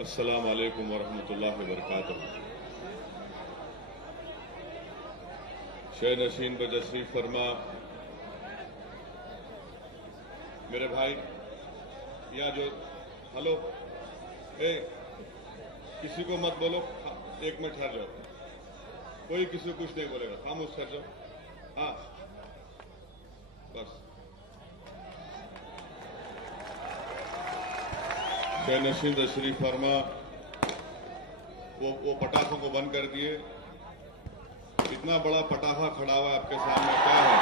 अस्सलाम वालेकुम वरहमतुल्लाहि वबरकातुहू। शेर नशीन बजशरीफ फरमा। मेरे भाई या जो हेलो किसी को मत बोलो, एक मिनट ठहर जाओ, कोई किसी को कुछ नहीं बोलेगा, खामोश ठहर जाओ। हाँ बस। शेर नशीन तशरीफ फरमा। वो पटाखों को बंद कर दिए। इतना बड़ा पटाखा खड़ा हुआ आपके सामने, क्या है?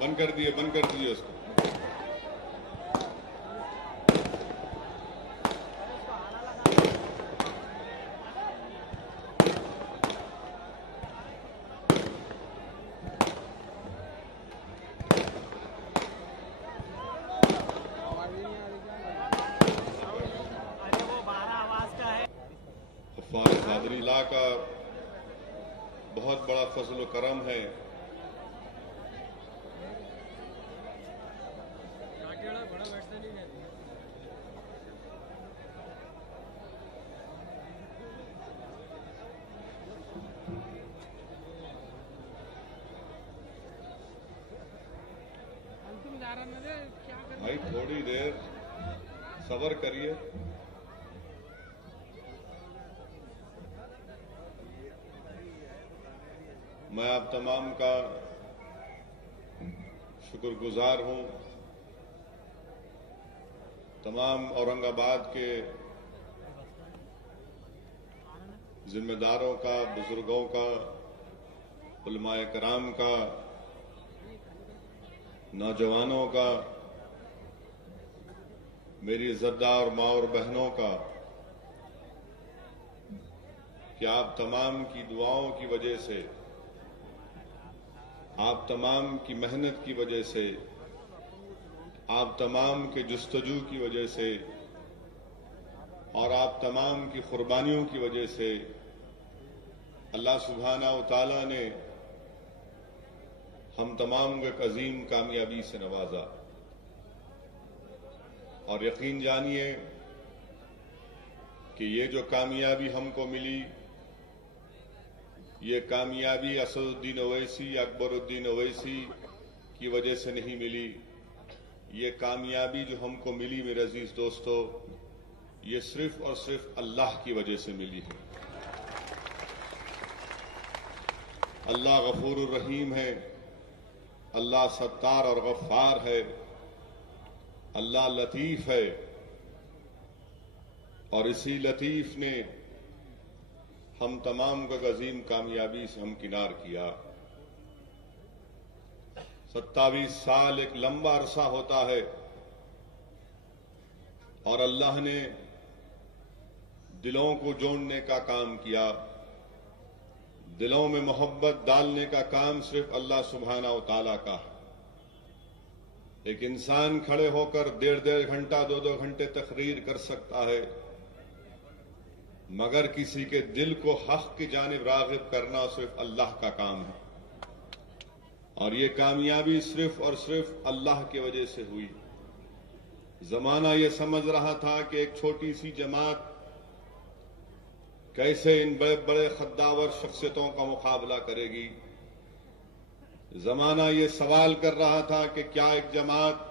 बंद करो, बंद कर दिए उसको। अल्लाह का बहुत बड़ा फजल करम है। भाई थोड़ी देर सब्र करिए। मैं आप तमाम का शुक्रगुजार हूं। तमाम औरंगाबाद के जिम्मेदारों का, बुजुर्गों का, उलमाए कराम का, नौजवानों का, मेरी इज्जतदार माँ और बहनों का, कि आप तमाम की दुआओं की वजह से, आप तमाम की मेहनत की वजह से, आप तमाम के जुस्तजू की वजह से और आप तमाम की कुर्बानियों की वजह से अल्लाह सुब्हाना व तआला ने हम तमाम को एक अजीम कामयाबी से नवाजा। और यकीन जानिए कि ये जो कामयाबी हमको मिली, ये कामयाबी असदुद्दीन ओवैसी, अकबरुद्दीन ओवैसी की वजह से नहीं मिली। ये कामयाबी जो हमको मिली मेरे अजीज दोस्तों, ये सिर्फ और सिर्फ अल्लाह की वजह से मिली है। अल्लाह गफूरुर रहीम है, अल्लाह सत्तार और गफ्फार है, अल्लाह लतीफ है। और इसी लतीफ ने हम तमाम को अजीम कामयाबी से हमकिनार किया। 27 साल एक लंबा अरसा होता है और अल्लाह ने दिलों को जोड़ने का काम किया। दिलों में मोहब्बत डालने का काम सिर्फ अल्लाह सुब्हाना व तआला का है। एक इंसान खड़े होकर 1.5 घंटा 2-2 घंटे तकरीर कर सकता है, मगर किसी के दिल को हक की जानिब रागिब करना सिर्फ अल्लाह का काम है। और ये कामयाबी सिर्फ और सिर्फ अल्लाह की वजह से हुई। जमाना ये समझ रहा था कि एक छोटी सी जमात कैसे इन बड़े बड़े खद्दावर शख्सियतों का मुकाबला करेगी। जमाना ये सवाल कर रहा था कि क्या एक जमात,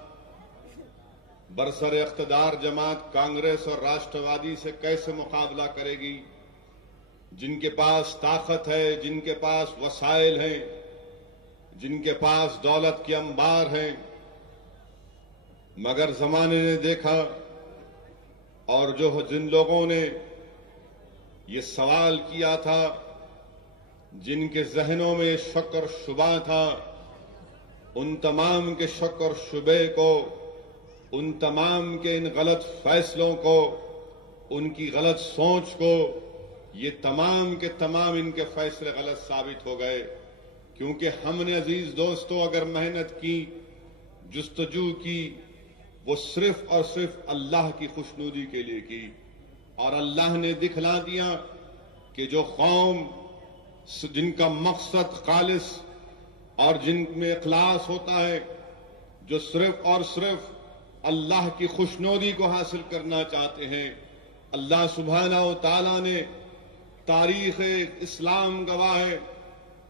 बरसर इख्तिदार जमात कांग्रेस और राष्ट्रवादी से कैसे मुकाबला करेगी, जिनके पास ताकत है, जिनके पास वसाइल हैं, जिनके पास दौलत के अंबार हैं। मगर जमाने ने देखा और जिन लोगों ने ये सवाल किया था, जिनके जहनों में शक और शुबा था, उन तमाम के शक और शुबे को, उन तमाम के इन गलत फैसलों को, उनकी गलत सोच को, ये तमाम के तमाम इनके फैसले गलत साबित हो गए। क्योंकि हमने अजीज दोस्तों अगर मेहनत की, जुस्तजू की, वो सिर्फ और सिर्फ अल्लाह की खुशनुदी के लिए की। और अल्लाह ने दिखला दिया कि जो कौम जिनका मकसद खालिस और जिनमें इखलास होता है, जो सिर्फ और सिर्फ अल्लाह की खुशनूदी को हासिल करना चाहते हैं, अल्लाह सुब्हानहू तआला ने तारीख इस्लाम गवाह है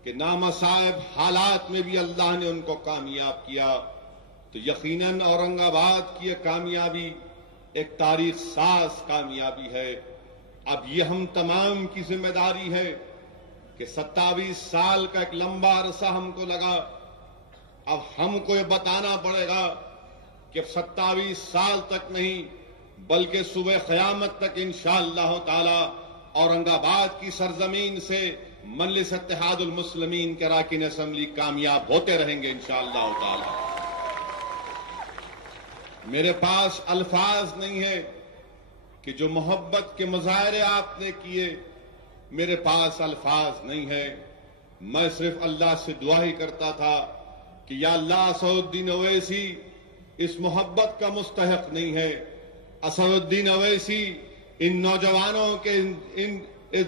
कि नामसाइब हालात में भी अल्लाह ने उनको कामयाब किया। तो यकीनन औरंगाबाद की यह कामयाबी एक तारीख साज कामयाबी है। अब ये हम तमाम की जिम्मेदारी है कि 27 साल का एक लंबा अरसा हमको लगा, अब हमको ये बताना पड़ेगा कि 27 साल तक नहीं बल्कि सुबह क़यामत तक इंशाअल्लाह ताला औरंगाबाद की सरजमीन से मजलिस इत्तेहादुल मुस्लिमीन के अरकान असेंबली कामयाब होते रहेंगे इंशाअल्लाह ताला। मेरे पास अल्फाज नहीं है कि जो मोहब्बत के मुजाहरे आपने किए, मेरे पास अल्फाज नहीं है। मैं सिर्फ अल्लाह से दुआ ही करता था कि या अल्लाह असदुद्दीन अवैसी इस मोहब्बत का मुस्तहिक नहीं है, असदुद्दीन अवैसी इन नौजवानों के इन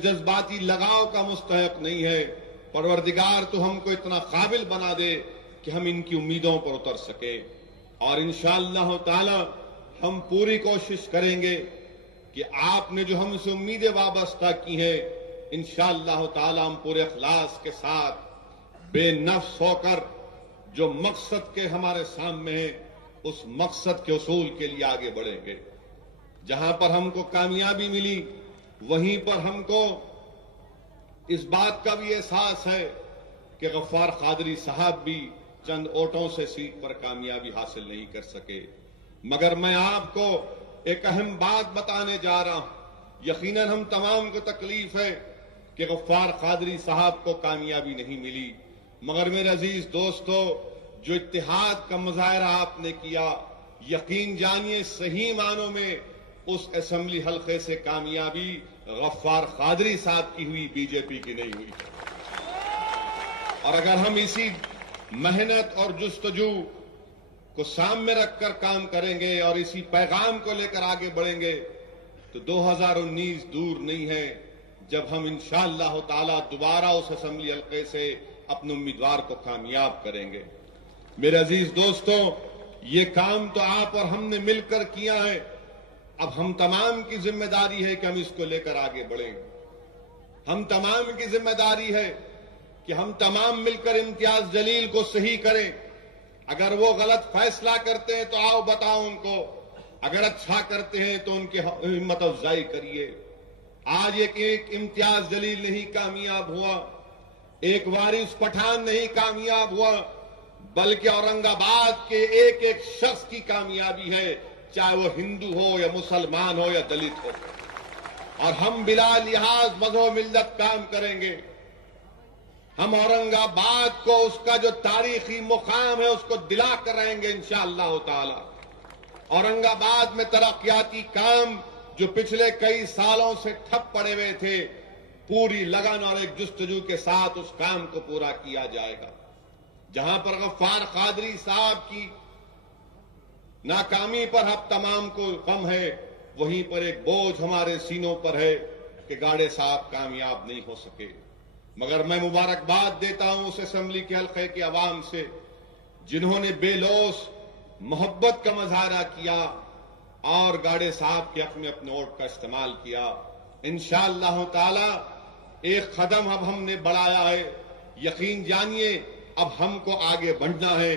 जज्बाती लगाव का मुस्तहिक नहीं है। परवरदिगार तो हमको इतना काबिल बना दे कि हम इनकी उम्मीदों पर उतर सके। और इंशाअल्लाह ताला हम पूरी कोशिश करेंगे कि आपने जो हमसे उम्मीदें वाबस्ता की है, इंशाअल्लाह ताला हम पूरे इखलास के साथ बेनफ्स होकर जो मकसद के हमारे सामने है उस मकसद के उसूल के लिए आगे बढ़ेंगे। जहां पर हमको कामयाबी मिली वहीं पर हमको इस बात का भी एहसास है कि गफ्फार कादरी साहब भी चंद वोटों से सीट पर कामयाबी हासिल नहीं कर सके। मगर मैं आपको एक अहम बात बताने जा रहा हूं। यकीनन हम तमाम को तकलीफ है कि गफ्फार कादरी साहब को कामयाबी नहीं मिली, मगर मेरे अजीज दोस्तों, जो इत्तेहाद का मुजाहरा आपने किया, यकीन जानिए सही मानों में उस असेंबली हल्के से कामयाबी गफ्फार कादरी साहब की हुई, बीजेपी की नहीं हुई। और अगर हम इसी मेहनत और जुस्तजू को सामने रखकर काम करेंगे और इसी पैगाम को लेकर आगे बढ़ेंगे तो 2019 दूर नहीं है जब हम इंशाअल्लाह ताला दोबारा उस असेंबली हल्के से अपने उम्मीदवार को कामयाब करेंगे। मेरे अजीज दोस्तों, ये काम तो आप और हमने मिलकर किया है। अब हम तमाम की जिम्मेदारी है कि हम इसको लेकर आगे बढ़ें। हम तमाम की जिम्मेदारी है कि हम तमाम मिलकर इम्तियाज जलील को सही करें। अगर वो गलत फैसला करते हैं तो आओ बताओ उनको, अगर अच्छा करते हैं तो उनकी हिम्मत अफजाई करिए। आज एक इम्तियाज जलील नहीं कामयाब हुआ, एक वारिस पठान नहीं कामयाब हुआ, बल्कि औरंगाबाद के एक एक शख्स की कामयाबी है, चाहे वो हिंदू हो या मुसलमान हो या दलित हो। और हम बिला लिहाज मज़हब मिल्लत काम करेंगे। हम औरंगाबाद को उसका जो तारीखी मुकाम है उसको दिला कर रहेंगे इंशाअल्लाह ताला। औरंगाबाद में तरक्याती काम जो पिछले कई सालों से ठप पड़े हुए थे, पूरी लगन और एक जुस्तजू के साथ उस काम को पूरा किया जाएगा। जहां पर गफ्फार कादरी साहब की नाकामी पर हम तमाम को गम है, वहीं पर एक बोझ हमारे सीनों पर है कि गाड़े साहब कामयाब नहीं हो सके। मगर मैं मुबारकबाद देता हूं उस असेंबली के हल्के के अवाम से जिन्होंने बेलौस मोहब्बत का मुजाहरा किया और गाड़े साहब के हक में अपने वोट का इस्तेमाल किया। इंशाअल्लाह ताला एक कदम अब हमने बढ़ाया है। यकीन जानिए अब हमको आगे बढ़ना है।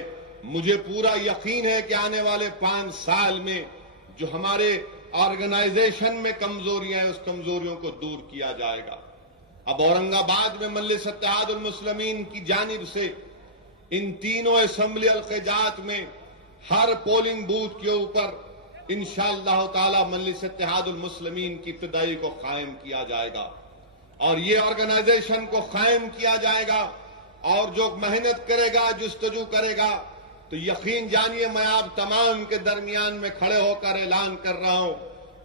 मुझे पूरा यकीन है कि आने वाले 5 साल में जो हमारे ऑर्गेनाइजेशन में कमजोरियां हैं उस कमजोरियों को दूर किया जाएगा। अब औरंगाबाद में मजलिस इत्तेहादुल मुस्लिमीन की जानिब से इन तीनों असेंबली हल्क़ात में हर पोलिंग बूथ के ऊपर इंशाअल्लाह ताला मजलिस इत्तेहादुल मुस्लिमीन की इब्तिदाई को कायम किया जाएगा और ये ऑर्गेनाइजेशन को कायम किया जाएगा। और जो मेहनत करेगा, जुस्तजू करेगा, तो यकीन जानिए मैं आप तमाम के दरमियान में खड़े होकर ऐलान कर रहा हूं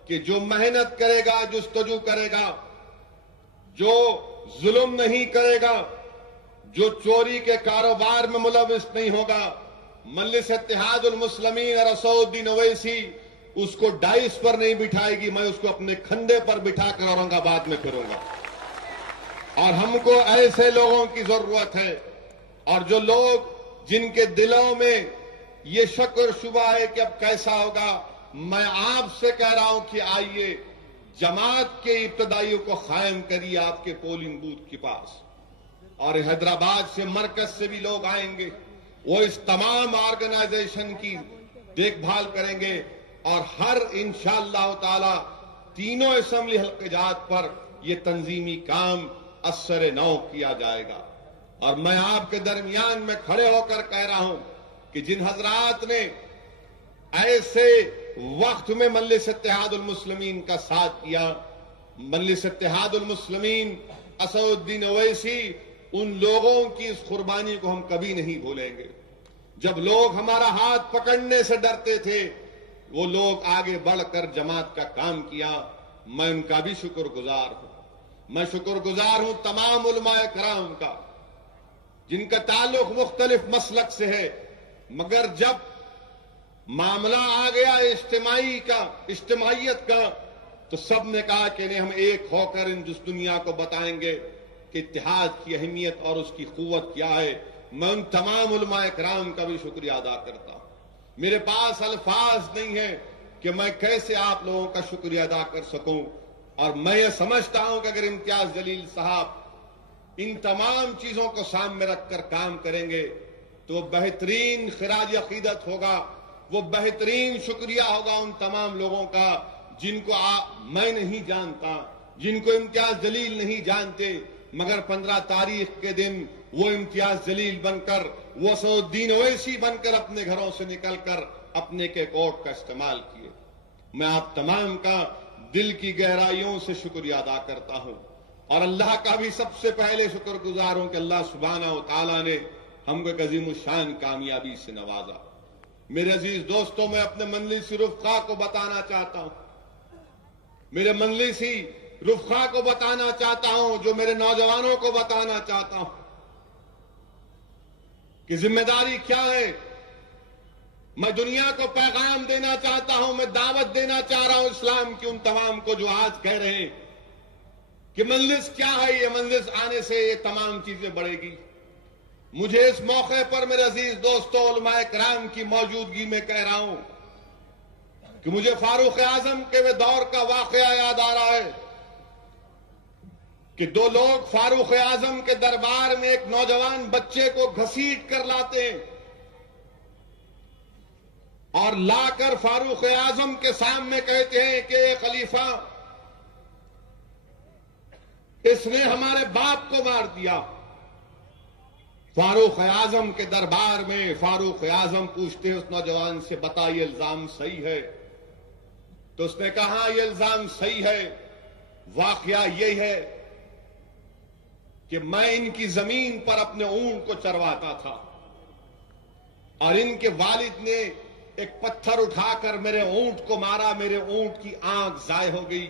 कि जो मेहनत करेगा, जुस्तजू करेगा, जो जुल्म नहीं करेगा, जो चोरी के कारोबार में मुलविस नहीं होगा, मजलिस इत्तेहादुल मुस्लिमीन और असदुद्दीन ओवैसी उसको डाइस पर नहीं बिठाएगी, मैं उसको अपने खंडे पर बिठाकर औरंगाबाद में फिरूंगा। और हमको ऐसे लोगों की जरूरत है और जो लोग जिनके दिलों में ये शक और शुबा है कि अब कैसा होगा। मैं आपसे कह रहा हूं कि आइए जमात के इब्तदाइयों को कायम करिए आपके पोलिंग बूथ के पास, और हैदराबाद से मरकज से भी लोग आएंगे। वो इस तमाम ऑर्गेनाइजेशन की देखभाल करेंगे और हर इंशाअल्लाह ताला तीनों असेंबली हल्क़ात पर यह तंजीमी काम असर नौ किया जाएगा। और मैं आपके दरमियान में खड़े होकर कह रहा हूं कि जिन हजरात ने ऐसे वक्त में मजलिस इत्तेहादुल मुस्लिमीन का साथ किया, मजलिस इत्तेहादुल मुस्लिमीन असदुद्दीन ओवैसी, उन लोगों की इस कुर्बानी को हम कभी नहीं भूलेंगे। जब लोग हमारा हाथ पकड़ने से डरते थे, वो लोग आगे बढ़कर जमात का काम किया। मैं उनका भी शुक्रगुजार हूं। मैं शुक्रगुजार हूं तमाम उलमाए कराम का, जिनका ताल्लुक मुख्तलिफ मसलक से है, मगर जब मामला आ गया इज्तिमाइयत का, तो सब ने कहा कि नहीं, हम एक होकर इस दुनिया को बताएंगे कि इत्तेहाद की अहमियत और उसकी कुव्वत क्या है। मैं उन तमाम उलमाए कराम का भी शुक्रिया अदा करता हूं। मेरे पास अल्फाज नहीं है कि मैं कैसे आप लोगों का शुक्रिया अदा कर सकूं, और मैं ये समझता हूं कि अगर इम्तियाज जलील साहब इन तमाम चीजों को सामने रखकर काम करेंगे तो बेहतरीन खिराज अकीदत होगा, वो बेहतरीन शुक्रिया होगा उन तमाम लोगों का जिनको मैं नहीं जानता, जिनको इम्तियाज जलील नहीं जानते, मगर 15 तारीख के दिन वो इम्तियाज जलील बनकर, वो असदुद्दीन ओवैसी बनकर अपने घरों से निकलकर अपने के कोट का इस्तेमाल किए। मैं आप तमाम का दिल की गहराइयों से शुक्रिया अदा करता हूं, और अल्लाह का भी सबसे पहले शुक्रगुजार हूं कि अल्लाह सुब्हानहू व तआला ने हमको एक अजीम शान कामयाबी से नवाजा। मेरे अजीज दोस्तों, मैं अपने मंजलिसी रुफ़क़ा को बताना चाहता हूं, मेरे मंजलिसी रुफ़क़ा को बताना चाहता हूं, जो मेरे नौजवानों को बताना चाहता हूं कि जिम्मेदारी क्या है। मैं दुनिया को पैगाम देना चाहता हूं, मैं दावत देना चाह रहा हूं इस्लाम की उन तमाम को जो आज कह रहे हैं कि मंजिल क्या है, ये मंजिल आने से ये तमाम चीजें बढ़ेगी। मुझे इस मौके पर मेरे अजीज दोस्तों उलमाए कराम की मौजूदगी में कह रहा हूं कि मुझे फारूक आजम के वे दौर का वाकया याद आ रहा है कि दो लोग फारूक आजम के दरबार में एक नौजवान बच्चे को घसीट कर लाते हैं और लाकर फारूक आजम के सामने कहते हैं कि ये खलीफा, इसने हमारे बाप को मार दिया। फारूक आजम के दरबार में फारूक आजम पूछते हैं उस नौजवान से, बता ये इल्जाम सही है? तो उसने कहा यह इल्जाम सही है। वाकया यह है कि मैं इनकी जमीन पर अपने ऊंट को चरवाता था और इनके वालिद ने एक पत्थर उठाकर मेरे ऊंट को मारा, मेरे ऊंट की आंख जाय हो गई।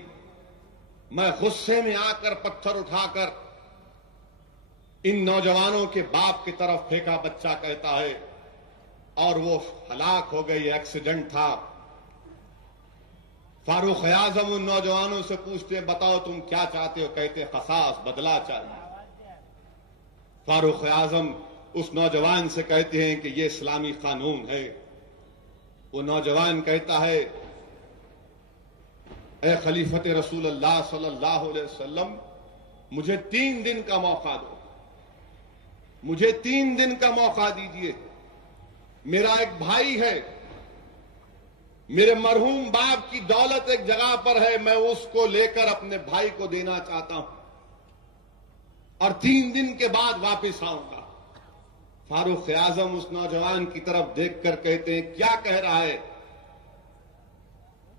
मैं गुस्से में आकर पत्थर उठाकर इन नौजवानों के बाप की तरफ फेंका। बच्चा कहता है और वो हलाक हो गई, एक्सीडेंट था। फारूक आजम उन नौजवानों से पूछते हैं, बताओ तुम क्या चाहते हो? कहते क़सास, बदला चाहिए। फारूक आजम उस नौजवान से कहते हैं कि ये इस्लामी कानून है। वो नौजवान कहता है, ए खलीफत रसूलुल्लाह सल्लल्लाहु अलैहि वसल्लम, मुझे 3 दिन का मौका दो, मुझे 3 दिन का मौका दीजिए। मेरा एक भाई है, मेरे मरहूम बाप की दौलत एक जगह पर है, मैं उसको लेकर अपने भाई को देना चाहता हूं और 3 दिन के बाद वापस आऊंगा। फारूक आजम उस नौजवान की तरफ देखकर कहते हैं, क्या कह रहा है?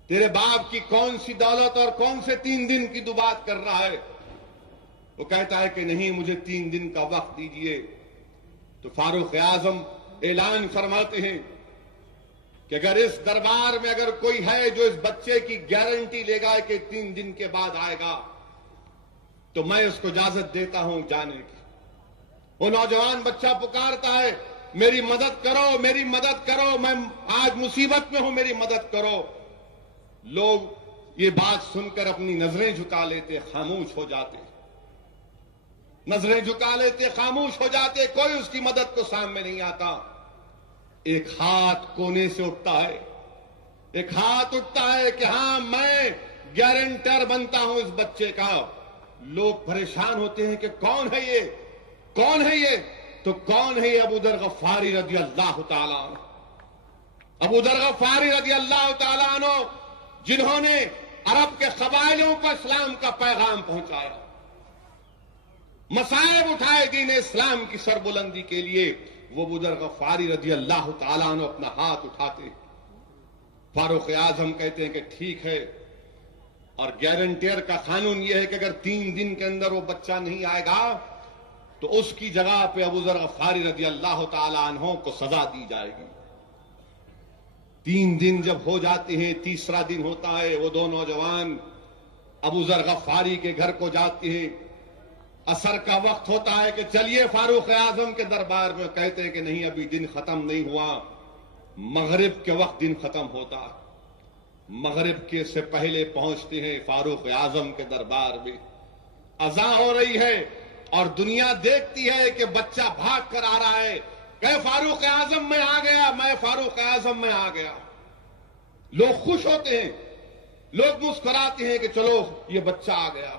तेरे बाप की कौन सी दौलत और कौन से 3 दिन की तू बात कर रहा है? वो कहता है कि नहीं, मुझे 3 दिन का वक्त दीजिए। तो फारूक आजम ऐलान फरमाते हैं कि अगर इस दरबार में अगर कोई है जो इस बच्चे की गारंटी लेगा कि 3 दिन के बाद आएगा, तो मैं उसको इजाजत देता हूं जाने की। वो नौजवान बच्चा पुकारता है, मेरी मदद करो, मेरी मदद करो, मैं आज मुसीबत में हूं, मेरी मदद करो। लोग ये बात सुनकर अपनी नजरें झुका लेते, खामोश हो जाते, नजरें झुका लेते, खामोश हो जाते, कोई उसकी मदद को सामने नहीं आता। एक हाथ कोने से उठता है, एक हाथ उठता है कि हां मैं गारंटर बनता हूं इस बच्चे का। लोग परेशान होते हैं कि कौन है ये, कौन है ये? तो कौन है ये? अबू दर गफ्फारी रज़ी अल्लाह ताला अन्हु। अबू दर गफ्फारी रज़ी अल्लाह ताला अन्हु, जिन्होंने अरब के कबाइलों पर इस्लाम का पैगाम पहुंचाया, मसाइब उठाए दीन इस्लाम की सरबुलंदी के लिए, वो अबू दर गफ्फारी रज़ी अल्लाह ताला अन्हु अपना हाथ उठाते। फारूक आजम कहते हैं कि ठीक है, और गारंटर का कानून यह है कि अगर 3 दिन के अंदर वो बच्चा नहीं आएगा तो उसकी जगह पे अबू दर गफ्फारी रज़ी अल्लाह ताला अन्हु को सजा दी जाएगी। 3 दिन जब हो जाते हैं, तीसरा दिन होता है, वो दो नौजवान अबू दर गफ्फारी के घर को जाते हैं। असर का वक्त होता है कि चलिए फारूक आजम के दरबार में। कहते हैं कि नहीं, अभी दिन खत्म नहीं हुआ, मगरिब के वक्त दिन खत्म होता। मगरिब के से पहले पहुंचते हैं फारूक आजम के दरबार में। अज़ा हो रही है और दुनिया देखती है कि बच्चा भाग कर आ रहा है। कहे फारूक आजम में आ गया, मैं फारूक आजम में आ गया। लोग खुश होते हैं, लोग मुस्कुराते हैं कि चलो ये बच्चा आ गया।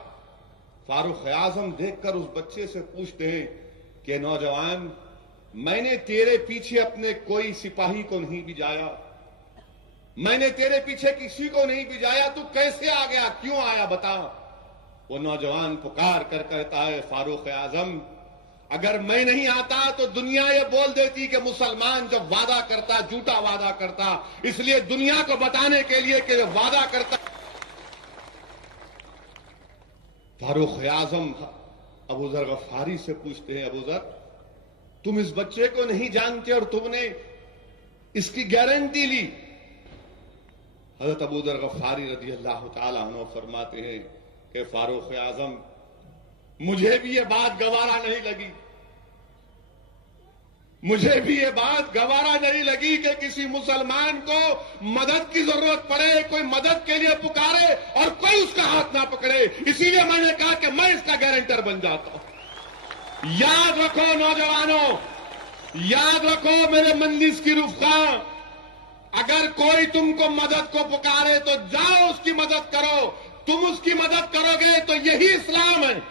फारूक आजम देखकर उस बच्चे से पूछते हैं कि नौजवान, मैंने तेरे पीछे अपने कोई सिपाही को नहीं भिजाया, मैंने तेरे पीछे किसी को नहीं भिजाया, तू कैसे आ गया, क्यों आया, बता। वो नौजवान पुकार कर कहता है, फारूक आजम, अगर मैं नहीं आता तो दुनिया ये बोल देती कि मुसलमान जब वादा करता झूठा वादा करता, इसलिए दुनिया को बताने के लिए कि वादा करता। फारूक आजम अबू दर गफ्फारी से पूछते हैं, अबू दर, तुम इस बच्चे को नहीं जानते और तुमने इसकी गारंटी ली। हजरत अबू दर गफ्फारी रज़ी अल्लाह ताला अन्हु फरमाते हैं कि फारूक आजम, मुझे भी ये बात गवारा नहीं लगी, मुझे भी ये बात गवारा नहीं लगी कि किसी मुसलमान को मदद की जरूरत पड़े, कोई मदद के लिए पुकारे और कोई उसका हाथ ना पकड़े। इसीलिए मैंने कहा कि मैं इसका गारंटर बन जाता हूं। याद रखो नौजवानों, याद रखो मेरे मंदिर की रुफ़क़ा, अगर कोई तुमको मदद को पुकारे तो जाओ उसकी मदद करो। तुम उसकी मदद करोगे तो यही इस्लाम है,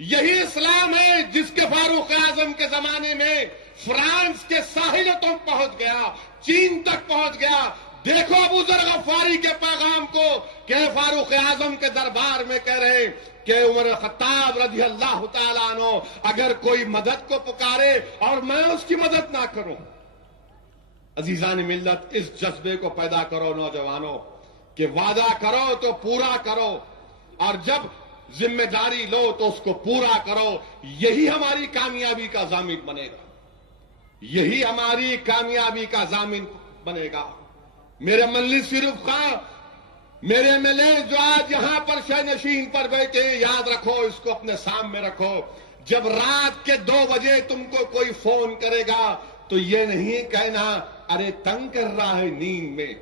यही इस्लाम है जिसके फारूक आजम के जमाने में फ्रांस के साहिलों तक पहुंच गया, चीन तक पहुंच गया। देखो अबू दर गफ्फारी के पैगाम को कि फारूक आजम के दरबार में कह रहे कि उमर खत्ताब रज़ी अल्लाह ताला अन्हु अगर कोई मदद को पुकारे और मैं उसकी मदद ना करूं। अजीजान मिल्लत, इस जज्बे को पैदा करो नौजवानों कि वादा करो तो पूरा करो, और जब जिम्मेदारी लो तो उसको पूरा करो। यही हमारी कामयाबी का जामिन बनेगा, यही हमारी कामयाबी का जामिन बनेगा। मेरे मल्लिस सिर्फ मेरे एमएलए जो आज यहां पर शहनशीन पर बैठे, याद रखो, इसको अपने सामने रखो। जब रात के 2 बजे तुमको कोई फोन करेगा तो ये नहीं कहना अरे तंग कर रहा है नींद में,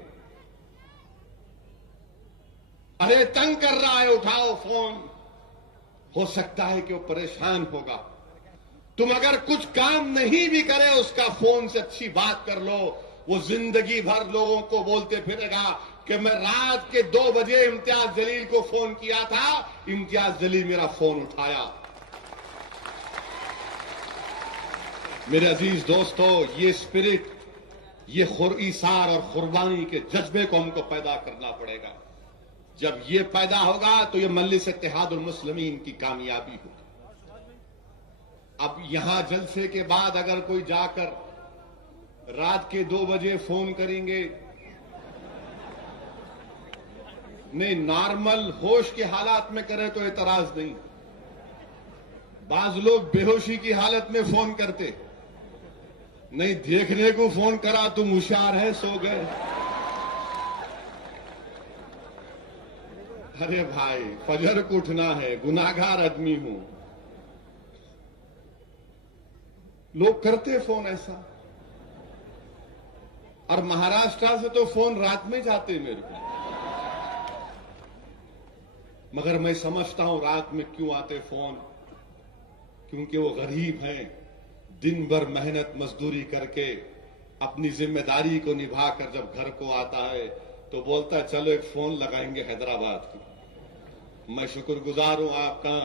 अरे तंग कर रहा है उठाओ फोन। हो सकता है कि वो परेशान होगा। तुम अगर कुछ काम नहीं भी करे उसका फोन से अच्छी बात कर लो। वो जिंदगी भर लोगों को बोलते फिरेगा कि मैं रात के 2 बजे इम्तियाज जलील को फोन किया था, इम्तियाज जलील मेरा फोन उठाया। मेरे अजीज दोस्तों, ये स्पिरिट, ये ईसार और कुर्बानी के जज्बे को हमको पैदा करना पड़ेगा। जब ये पैदा होगा तो ये मजलिस इत्तेहादुल मुस्लिमीन की कामयाबी होगी। अब यहां जलसे के बाद अगर कोई जाकर रात के 2 बजे फोन करेंगे, नहीं नॉर्मल होश के हालात में करे तो एतराज नहीं। बाज लोग बेहोशी की हालत में फोन करते, नहीं देखने को फोन करा तुम होशियार है, सो गए। अरे भाई फजर को उठना है, गुनाहगार आदमी हूं। लोग करते फोन ऐसा, और महाराष्ट्र से तो फोन रात में जाते मेरे को। मगर मैं समझता हूं रात में क्यों आते फोन, क्योंकि वो गरीब हैं, दिन भर मेहनत मजदूरी करके अपनी जिम्मेदारी को निभाकर जब घर को आता है तो बोलता है चलो एक फोन लगाएंगे हैदराबाद की। मैं शुक्रगुजार हूं आपका।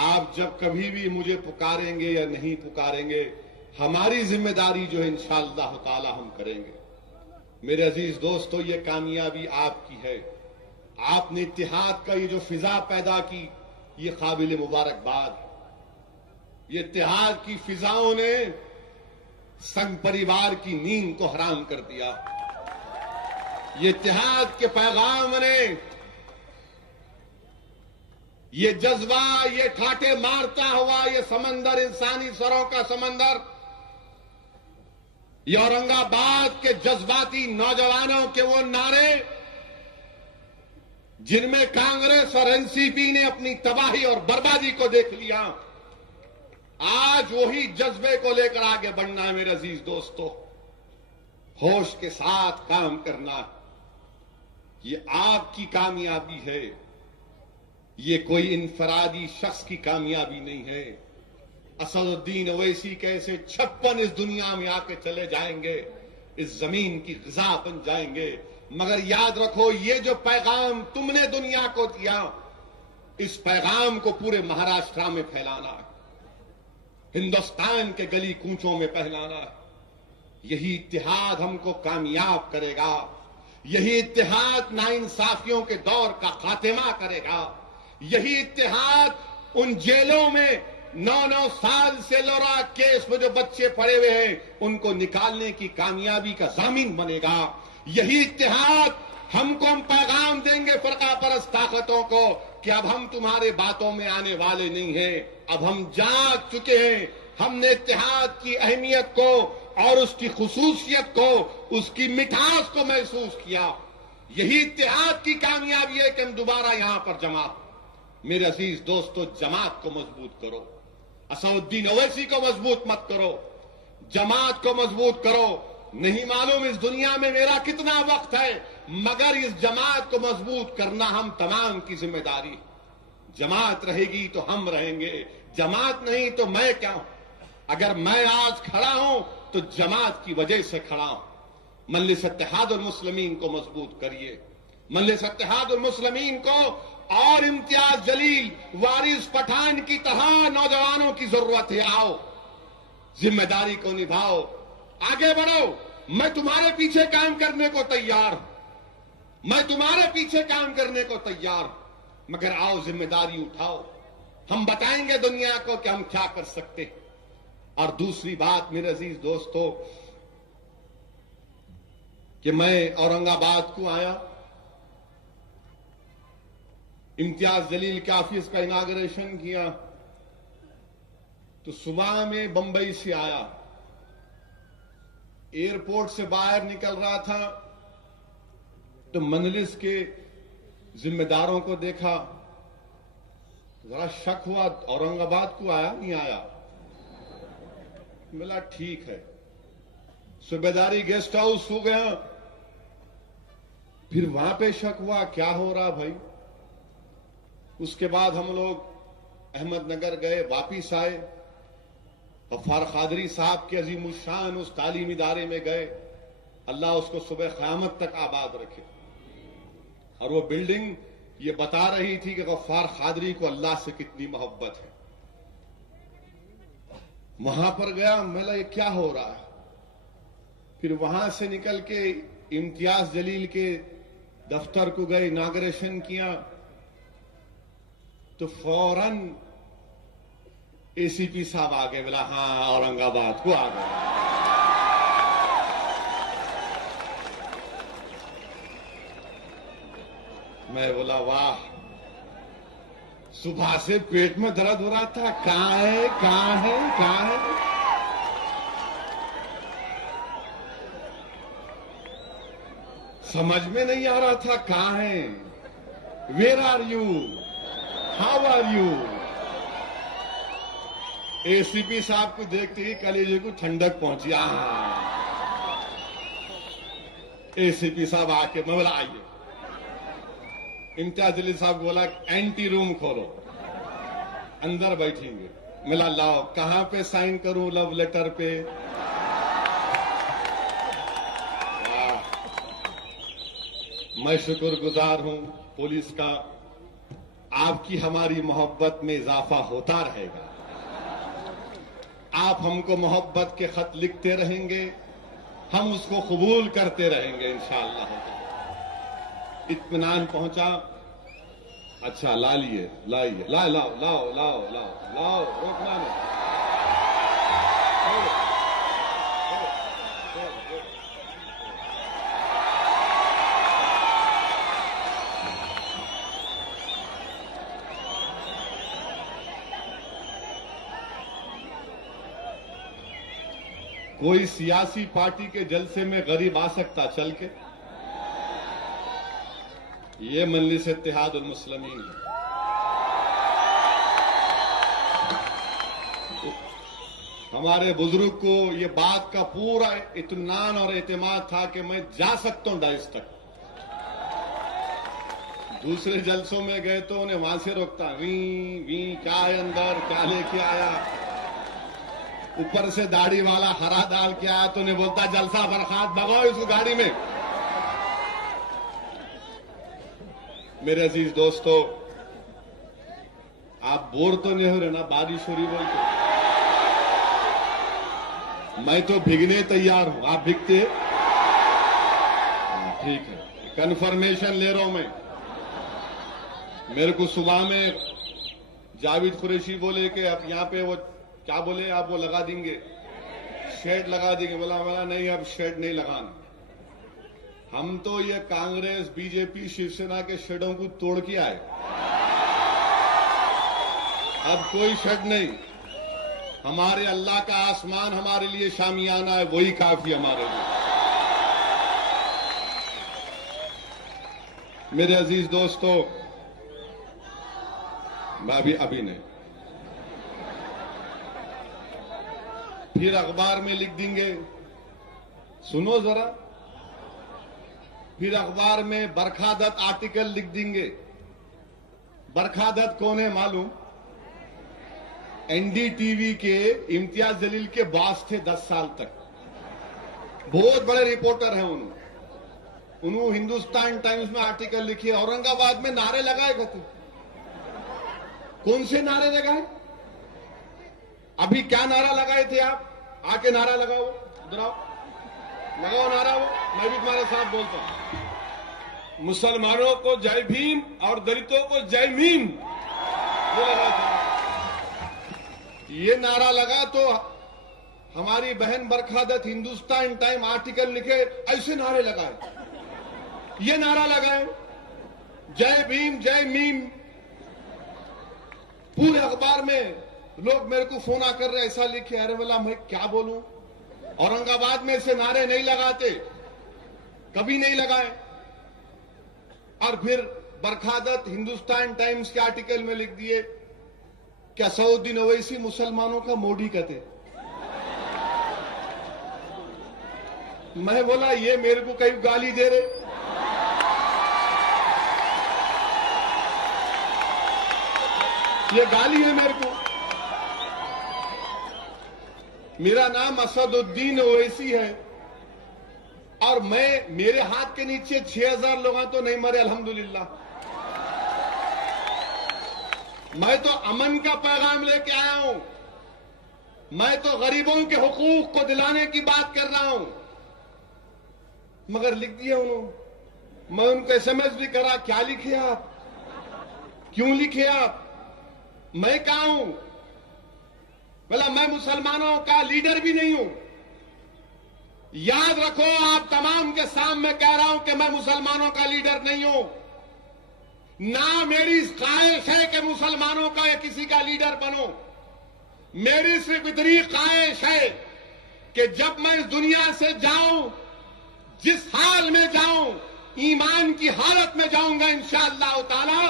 आप जब कभी भी मुझे पुकारेंगे या नहीं पुकारेंगे, हमारी जिम्मेदारी जो है इंशाअल्लाह ताला हम करेंगे। मेरे अजीज दोस्तों, ये कामयाबी आपकी है। आपने इत्तेहाद का ये जो फिजा पैदा की, ये काबिल मुबारकबाद है। ये इत्तेहाद की फिजाओं ने संघ परिवार की नींद को हराम कर दिया। ये इत्तेहाद के पैगाम ने, ये जज्बा, ये ठाटे मारता हुआ ये समंदर, इंसानी सरों का समंदर, ये औरंगाबाद के जज्बाती नौजवानों के वो नारे जिनमें कांग्रेस और एनसीपी ने अपनी तबाही और बर्बादी को देख लिया, आज वही जज्बे को लेकर आगे बढ़ना है। मेरे अजीज दोस्तों, होश के साथ काम करना, ये आपकी कामयाबी है। ये कोई इनफरादी शख्स की कामयाबी नहीं है। असदुद्दीन ओवैसी कैसे 56 इस दुनिया में आके चले जाएंगे, इस जमीन की ग़िज़ा बन जाएंगे, मगर याद रखो ये जो पैगाम तुमने दुनिया को दिया, इस पैगाम को पूरे महाराष्ट्र में फैलाना है, हिंदुस्तान के गली कूचों में फैलाना है। यही इत्तेहाद हमको कामयाब करेगा। यही इत्तेहाद नाइंसाफियों के दौर का खात्मा करेगा। यही इत्तेहाद उन जेलों में 9-9 साल से लोरा केस में जो बच्चे पड़े हुए हैं उनको निकालने की कामयाबी का जामिन बनेगा। यही इत्तेहाद हमको हम पैगाम देंगे फरका परस्त ताकतों को कि अब हम तुम्हारे बातों में आने वाले नहीं हैं, अब हम जाग चुके हैं। हमने इत्तेहाद की अहमियत को और उसकी खुसूसियत को, उसकी मिठास को महसूस किया। यही इत्तेहाद की कामयाबी है कि हम दोबारा यहां पर जमा। मेरे अजीज दोस्तों, जमात को मजबूत करो, असदुद्दीन ओवैसी को मजबूत मत करो, जमात को मजबूत करो। नहीं मालूम इस दुनिया में मेरा कितना वक्त है, मगर इस जमात को मजबूत करना हम तमाम की जिम्मेदारी। जमात रहेगी तो हम रहेंगे, जमात नहीं तो मैं क्या हूं। अगर मैं आज खड़ा हूं तो जमात की वजह से खड़ा हूं। मजलिस इत्तेहादुल मुस्लिमीन को मजबूत करिए, मजलिस इत्तेहादुल मुस्लिमीन को और इम्तियाज जलील, वारिस पठान की तरह नौजवानों की जरूरत है। आओ, जिम्मेदारी को निभाओ, आगे बढ़ो। मैं तुम्हारे पीछे काम करने को तैयार हूं, मैं तुम्हारे पीछे काम करने को तैयार हूं, मगर आओ जिम्मेदारी उठाओ। हम बताएंगे दुनिया को कि हम क्या कर सकते हैं। और दूसरी बात मेरे अजीज दोस्तों, कि मैं औरंगाबाद को आया, इम्तियाज जलील के ऑफिस का इनाग्रेशन किया, तो सुबह में बंबई से आया, एयरपोर्ट से बाहर निकल रहा था तो मजलिस के जिम्मेदारों को देखा, जरा शक हुआ, औरंगाबाद को आया नहीं आया। बोला ठीक है, सूबेदारी गेस्ट हाउस हो गया। फिर वहां पे शक हुआ क्या हो रहा भाई। उसके बाद हम लोग अहमदनगर गए, वापिस आए, गफ्फार कादरी साहब के अजीम शान उस तालीमी इदारे में गए। अल्लाह उसको सुबह क़यामत तक आबाद रखे। और वो बिल्डिंग ये बता रही थी कि गफ्फार कादरी को अल्लाह से कितनी मोहब्बत है। वहां पर गया, मैं ये क्या हो रहा है। फिर वहां से निकल के इम्तियाज जलील के दफ्तर को गए, इनाग्रेशन किया, तो फौरन एसीपी साहब आ गए। बोला हाँ, औरंगाबाद को आ गए। मैं बोला वाह, सुबह से पेट में दर्द हो रहा था, कहां है कहां है कहां है। समझ में नहीं आ रहा था कहां है। Where are you, how are you. ACP साहब को देखते ही कलेजे को ठंडक पहुंची। एसीपी साहब आके, मैं बोला आइए। इम्तियाज जलील साहब बोला एंटी रूम खोलो, अंदर बैठेंगे। मिला लाओ, कहां पे साइन करूं लव लेटर पे। मैं शुक्रगुजार हूं पुलिस का। आपकी हमारी मोहब्बत में इजाफा होता रहेगा। आप हमको मोहब्बत के खत लिखते रहेंगे, हम उसको कबूल करते रहेंगे इंशाअल्लाह। इत्मीनान पहुंचा। अच्छा लाइए लाइए लाओ लाओ लाओ लाओ लाओ लाओ, रोकना नहीं। कोई सियासी पार्टी के जलसे में गरीब आ सकता चल के? ये मजलिस इत्तेहादुल मुस्लिमीन है। हमारे बुजुर्ग को ये बात का पूरा इत्मीनान और एतमाद था कि मैं जा सकता हूं डाइस तक। दूसरे जलसों में गए तो उन्हें वहां से रोकता, वी वी क्या है अंदर, क्या लेके आया। ऊपर से दाढ़ी वाला हरा डाल के आया तो उन्हें बोलता जलसा बर्खास्त, भगाओ इसको गाड़ी में। मेरे अजीज दोस्तों, आप बोर तो नहीं हो रहे ना बारिश हो रही बोल के? मैं तो भीगने तैयार हूं, आप भीगते? ठीक है, कंफर्मेशन ले रहा हूं मैं। मेरे को सुबह में जावेद कुरैशी बोले कि अब यहां पे वो क्या बोले, आप वो लगा देंगे, शेड लगा देंगे। बोला नहीं, अब शेड नहीं लगाना। हम तो ये कांग्रेस बीजेपी शिवसेना के शेडों को तोड़ के आए। अब कोई शेड नहीं। हमारे अल्लाह का आसमान हमारे लिए शामियाना है, वही काफी हमारे लिए। मेरे अजीज दोस्तों, अभी नहीं, फिर अखबार में लिख देंगे। सुनो जरा, फिर अखबार में बरखादत आर्टिकल लिख देंगे। बरखादत कौन है मालूम? एनडीटीवी के इम्तियाज जलील के बॉस थे 10 साल तक। बहुत बड़े रिपोर्टर हैं उन्होंने हिंदुस्तान टाइम्स में आर्टिकल लिखे। औरंगाबाद में नारे लगाए गए थे। कौन से नारे लगाए? अभी क्या नारा लगाए थे आप? आके नारा लगाओ, इधर आओ, लगाओ नारा। वो मैं भी तुम्हारे साथ बोलता हूं। मुसलमानों को जय भीम और दलितों को जय मीम, ये लगा था। ये नारा लगा तो हमारी बहन बरखादत हिंदुस्तान टाइम आर्टिकल लिखे, ऐसे नारे लगाए। ये नारा लगाए जय भीम जय मीम। पूरे अखबार में लोग मेरे को फोन आकर रहे, ऐसा लिखे। अरे बोला मैं क्या बोलूं, औरंगाबाद में ऐसे नारे नहीं लगाते, कभी नहीं लगाए। और फिर बरखादत हिंदुस्तान टाइम्स के आर्टिकल में लिख दिए क्या सऊद्दीन ओवैसी मुसलमानों का मोदी कहते। मैं बोला ये मेरे को कहीं गाली दे रहे। ये गाली है मेरे को। मेरा नाम असदुद्दीन ओवैसी है और मेरे हाथ के नीचे 6000 लोग तो नहीं मरे अल्हम्दुलिल्लाह। मैं तो अमन का पैगाम लेके आया हूं। मैं तो गरीबों के हुकूक को दिलाने की बात कर रहा हूं। मगर लिख दिया उन्होंने। मैं उनको एसएमएस भी करा, क्या लिखे आप, क्यों लिखे आप? मैं कहा हूं? बोला मैं मुसलमानों का लीडर भी नहीं हूं। याद रखो, आप तमाम के सामने कह रहा हूं कि मैं मुसलमानों का लीडर नहीं हूं। ना मेरी ख्वाहिश है कि मुसलमानों का या किसी का लीडर बनो। मेरी सिर्फ इतनी ख्वाहिश है कि जब मैं इस दुनिया से जाऊं, जिस हाल में जाऊं, ईमान की हालत में जाऊंगा इंशाअल्लाह ताला।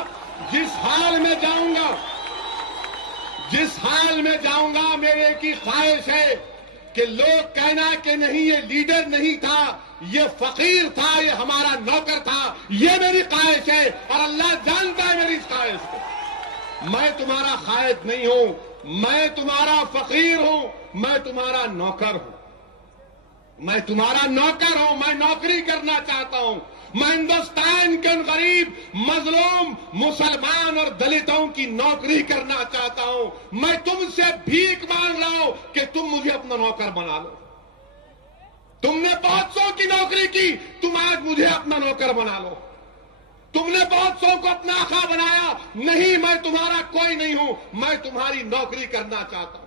जिस हाल में जाऊंगा मेरे की ख्वाहिश है कि लोग कहना कि नहीं ये लीडर नहीं था, ये फकीर था, ये हमारा नौकर था। ये मेरी ख्वाहिश है और अल्लाह जानता है मेरी इस ख्वाहिश को। मैं तुम्हारा खायद नहीं हूं, मैं तुम्हारा फकीर हूं, मैं तुम्हारा नौकर हूं। मैं तुम्हारा नौकर हूं, मैं नौकरी करना चाहता हूं। मैं हिंदुस्तान के उन गरीब, मजलूम, मुसलमान और दलितों की नौकरी करना चाहता हूं। मैं तुमसे भीख मांग रहा हूं कि तुम मुझे अपना नौकर बना लो। तुमने बहुत सौ की नौकरी की, तुम आज मुझे अपना नौकर बना लो। तुमने बहुत सौ को अपना आका बनाया, नहीं, मैं तुम्हारा कोई नहीं हूं, मैं तुम्हारी नौकरी करना चाहता हूं।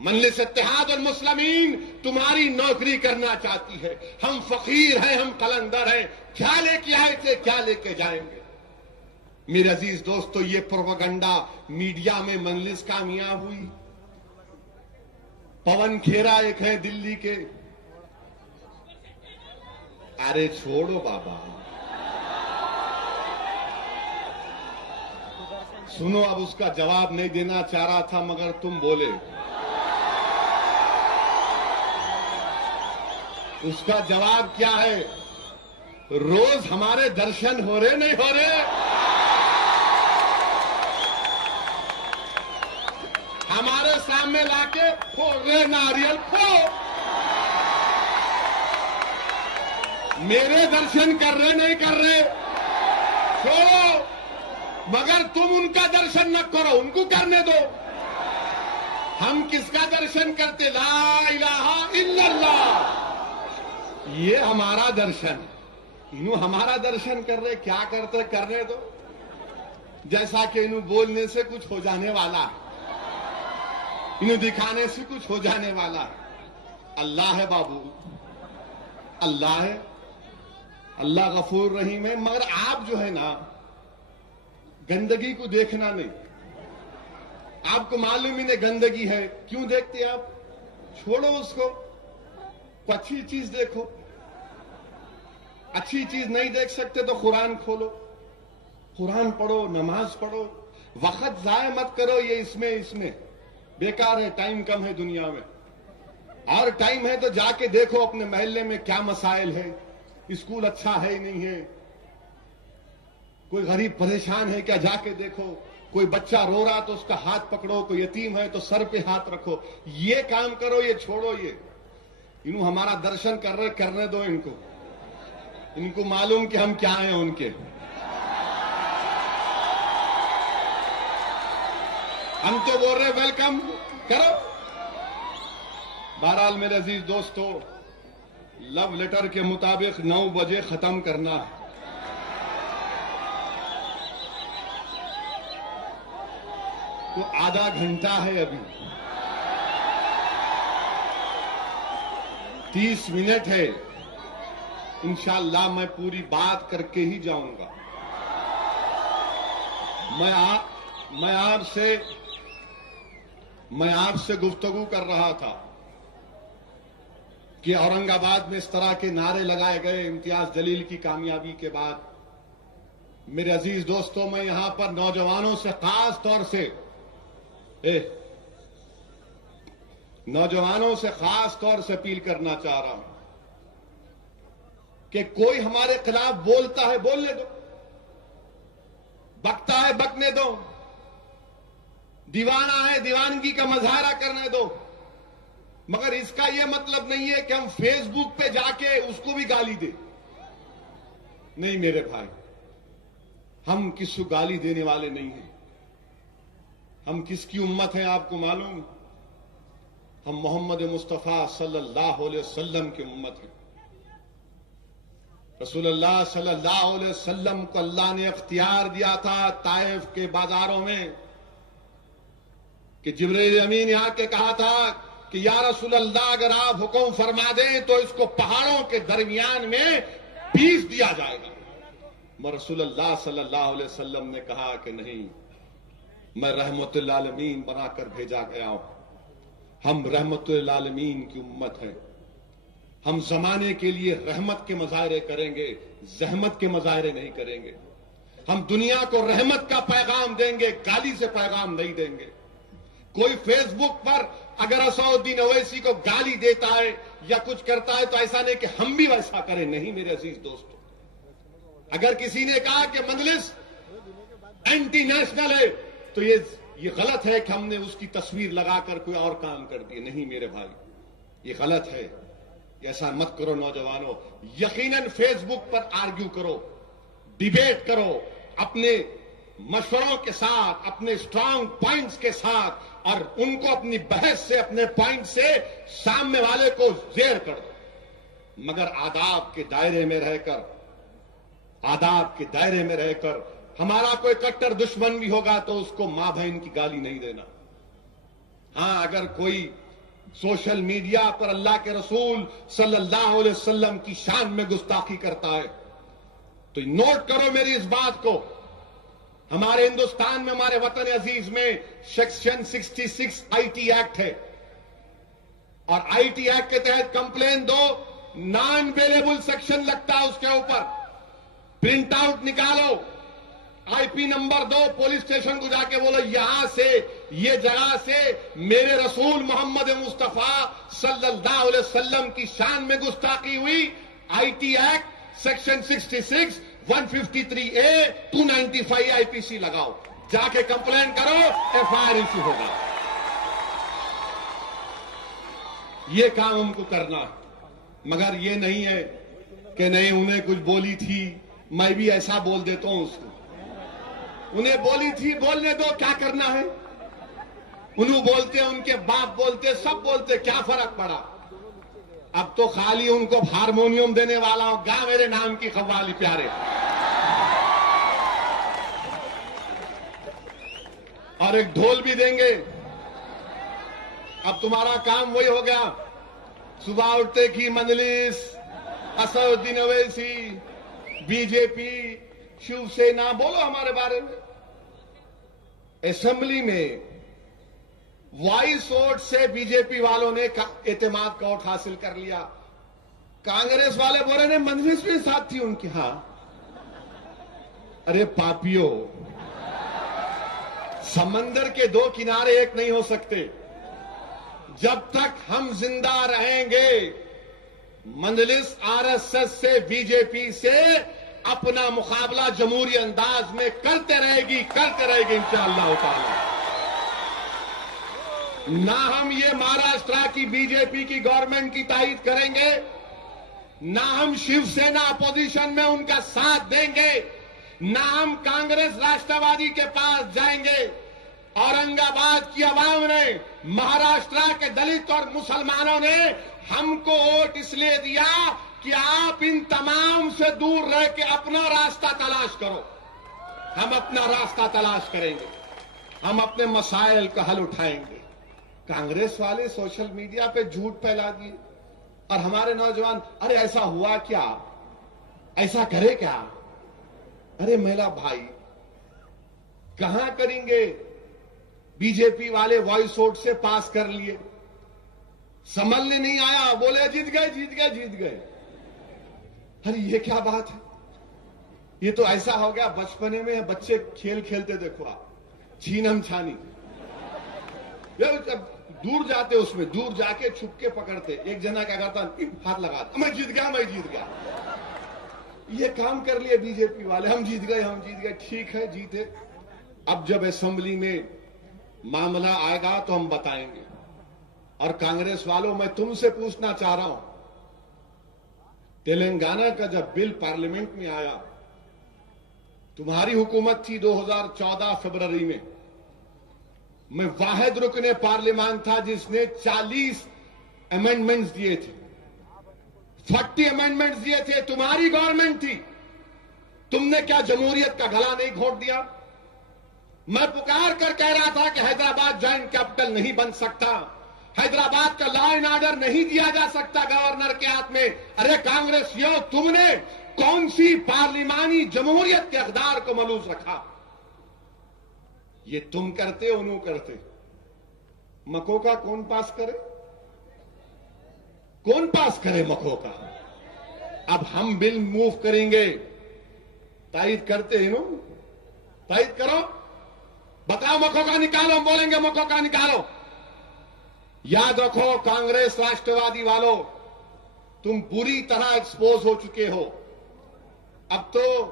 मजलिस इत्तेहाद और मुस्लिमीन तुम्हारी नौकरी करना चाहती है। हम फकीर हैं, हम कलंदर हैं, क्या लेके आए थे, क्या लेके जाएंगे। मेरे अजीज दोस्तों, ये प्रोपेगेंडा मीडिया में मजलिस कामयाब हुई। पवन खेरा एक है दिल्ली के, अरे छोड़ो बाबा, सुनो, अब उसका जवाब नहीं देना चाह रहा था मगर तुम बोले। उसका जवाब क्या है? रोज हमारे दर्शन हो रहे नहीं हो रहे? हमारे सामने लाके फोड़ रहे नारियल, फोड़। मेरे दर्शन कर रहे नहीं कर रहे, छोड़ो, मगर तुम उनका दर्शन न करो, उनको करने दो। हम किसका दर्शन करते? ला इलाहा इल्लल्लाह, ये हमारा दर्शन। इन्हों हमारा दर्शन कर रहे, क्या करते करने दो। जैसा कि इन्हों बोलने से कुछ हो जाने वाला, इन्हों दिखाने से कुछ हो जाने वाला। अल्लाह है बाबू, अल्लाह है, अल्लाह गफूर रहीम है। मगर आप जो है ना, गंदगी को देखना नहीं। आपको मालूम ही नहीं गंदगी है, क्यों देखते आप? छोड़ो उसको, अच्छी चीज देखो। अच्छी चीज नहीं देख सकते तो कुरान खोलो, कुरान पढ़ो, नमाज पढ़ो। वक्त जाया मत करो ये इसमें बेकार है, टाइम कम है दुनिया में। और टाइम है तो जाके देखो अपने मोहल्ले में क्या मसाइल है, स्कूल अच्छा है ही नहीं है, कोई गरीब परेशान है क्या, जाके देखो। कोई बच्चा रो रहा तो उसका हाथ पकड़ो, कोई यतीम है तो सर पे हाथ रखो। ये काम करो, ये छोड़ो। ये इन्हों हमारा दर्शन कर रहे, करने दो इनको मालूम कि हम क्या हैं उनके। हम तो बोल रहे वेलकम करो। बहरहाल मेरे अजीज दोस्तों, लव लेटर के मुताबिक 9 बजे खत्म करना है। तो आधा घंटा है अभी, 30 मिनट है। इंशाअल्लाह मैं पूरी बात करके ही जाऊंगा। मैं आपसे गुफ्तगू कर रहा था कि औरंगाबाद में इस तरह के नारे लगाए गए इम्तियाज जलील की कामयाबी के बाद। मेरे अजीज दोस्तों, मैं यहां पर नौजवानों से खास तौर से अपील करना चाह रहा हूं कि कोई हमारे खिलाफ बोलता है, बोलने दो। बकता है, बकने दो। दीवाना है, दीवानगी का मजाहरा करने दो। मगर इसका यह मतलब नहीं है कि हम फेसबुक पे जाके उसको भी गाली दे। नहीं मेरे भाई, हम किसी को गाली देने वाले नहीं हैं। हम किसकी उम्मत है आपको मालूम? हम मोहम्मद मुस्तफा सल्लल्लाहु अलैहि वसल्लम की उम्मत है। रसूलुल्लाह सल्लल्लाहु अलैहि वसल्लम को अल्लाह ने इख्तियार दिया था ताइफ के बाजारों में कि जिब्रील अमीन यहां के कहा था कि या रसूलल्लाह, अगर आप हुक्म फरमा दें तो इसको पहाड़ों के दरमियान में पीस दिया जाएगा। मगर रसूलुल्लाह सल्लल्लाहु अलैहि वसल्लम ने कहा कि नहीं, मैं रहमतुल आलमीन बनाकर भेजा गया हूं। हम रहमतुल आलमीन की उम्मत है। हम जमाने के लिए रहमत के मुजाहरे करेंगे, जहमत के मुजाहरे नहीं करेंगे। हम दुनिया को रहमत का पैगाम देंगे, गाली से पैगाम नहीं देंगे। कोई फेसबुक पर अगर असउद्दीन ओवैसी को गाली देता है या कुछ करता है तो ऐसा नहीं कि हम भी वैसा करें। नहीं मेरे अजीज दोस्तों, अगर किसी ने कहा कि मजलिस एंटी नेशनल है तो ये गलत है कि हमने उसकी तस्वीर लगाकर कोई और काम कर दिए। नहीं मेरे भाई, ये गलत है। ऐसा मत करो नौजवानों। यकीनन फेसबुक पर आर्ग्यू करो, डिबेट करो, अपने मशवरों के साथ, अपने स्ट्रांग पॉइंट्स के साथ, और उनको अपनी बहस से, अपने पॉइंट से सामने वाले को जेर कर दो। मगर आदाब के दायरे में रहकर, आदाब के दायरे में रहकर, हमारा कोई कट्टर दुश्मन भी होगा तो उसको मां बहन की गाली नहीं देना। हां, अगर कोई सोशल मीडिया पर अल्लाह के रसूल सल्लल्लाहु अलैहि वसल्लम की शान में गुस्ताखी करता है तो नोट करो मेरी इस बात को। हमारे हिंदुस्तान में, हमारे वतन अजीज में सेक्शन 66 आईटी एक्ट है, और आईटी एक्ट के तहत कंप्लेन दो, नॉन अवेलेबल सेक्शन लगता है उसके ऊपर। प्रिंट आउट निकालो, आईपी नंबर दो, पुलिस स्टेशन को जाके बोलो यहां से, ये जगह से मेरे रसूल मोहम्मद मुस्तफा सल्लल्लाहु अलैहि वसल्लम की शान में गुस्ताखी हुई। IT act section 66, 153A, 295 IPC लगाओ, जाके कंप्लेन करो, एफआईआर इशू होगा। ये काम हमको करना है। मगर ये नहीं है कि नहीं, उन्हें कुछ बोली थी, मैं भी ऐसा बोल देता हूं उसको। उन्हें बोली थी, बोलने दो, क्या करना है। उन्होंने बोलते, उनके बाप बोलते, सब बोलते, क्या फर्क पड़ा। अब तो खाली उनको हारमोनियम देने वाला हूं, गा मेरे नाम की कव्वाली प्यारे, और एक ढोल भी देंगे। अब तुम्हारा काम वही हो गया, सुबह उठते की मजलिस, असदुद्दीन ओवैसी, बीजेपी, शिवसेना, बोलो हमारे बारे में। असेंबली में वॉइस वोट से बीजेपी वालों ने एतमाद का वोट हासिल कर लिया। कांग्रेस वाले बोले ने मजलिस में साथ थी उनकी। हां, अरे पापियों, समंदर के दो किनारे एक नहीं हो सकते। जब तक हम जिंदा रहेंगे, मजलिस आरएसएस से, बीजेपी से अपना मुकाबला जमहूरी अंदाज में करते रहेगी इंशाअल्लाह ताला। ना हम ये महाराष्ट्र की बीजेपी की गवर्नमेंट की तायद करेंगे, ना हम शिवसेना अपोजिशन में उनका साथ देंगे, ना हम कांग्रेस राष्ट्रवादी के पास जाएंगे। औरंगाबाद की आवाम ने, महाराष्ट्र के दलित और मुसलमानों ने हमको वोट इसलिए दिया कि आप इन तमाम से दूर रह के अपना रास्ता तलाश करो। हम अपना रास्ता तलाश करेंगे, हम अपने मसाइल का हल उठाएंगे। कांग्रेस वाले सोशल मीडिया पे झूठ फैला दिए, और हमारे नौजवान, अरे ऐसा हुआ क्या, ऐसा करे क्या। अरे मेरा भाई, कहां करेंगे। बीजेपी वाले वॉइस वोट से पास कर लिए, संभलने नहीं आया, बोले जीत गए। अरे ये क्या बात है। ये तो ऐसा हो गया, बचपने में बच्चे खेल खेलते देखो आप, छीनम छानी, दूर जाते, उसमें दूर जाके छुप के पकड़ते। एक जना क्या करता, हाथ लगाता, मैं जीत गया। ये काम कर लिए बीजेपी वाले, हम जीत गए। ठीक है, जीते। अब जब असेंबली में मामला आएगा तो हम बताएंगे। और कांग्रेस वालों, मैं तुमसे पूछना चाह रहा हूं, तेलंगाना का जब बिल पार्लियामेंट में आया, तुम्हारी हुकूमत थी 2014 फरवरी में, मैं वाहिद रुकने पार्लियामान था जिसने 40 अमेंडमेंट्स दिए थे, 40 अमेंडमेंट्स दिए थे। तुम्हारी गवर्नमेंट थी, तुमने क्या जमहूरियत का गला नहीं घोंट दिया। मैं पुकार कर कह रहा था कि हैदराबाद जॉइंट कैपिटल नहीं बन सकता, हैदराबाद का लॉ एंड ऑर्डर नहीं दिया जा सकता गवर्नर के हाथ में। अरे कांग्रेसियों, तुमने कौन सी पार्लिमानी जमहूरियत के अख्तियार को मलूज रखा। ये तुम करते, उन्हों करते। मकोका कौन पास करे, कौन पास करे मकोका। अब हम बिल मूव करेंगे, तायद करते हैं, तायद करो, बताओ मकोका निकालो, हम बोलेंगे मकोका निकालो। याद रखो कांग्रेस राष्ट्रवादी वालों, तुम बुरी तरह एक्सपोज हो चुके हो। अब तो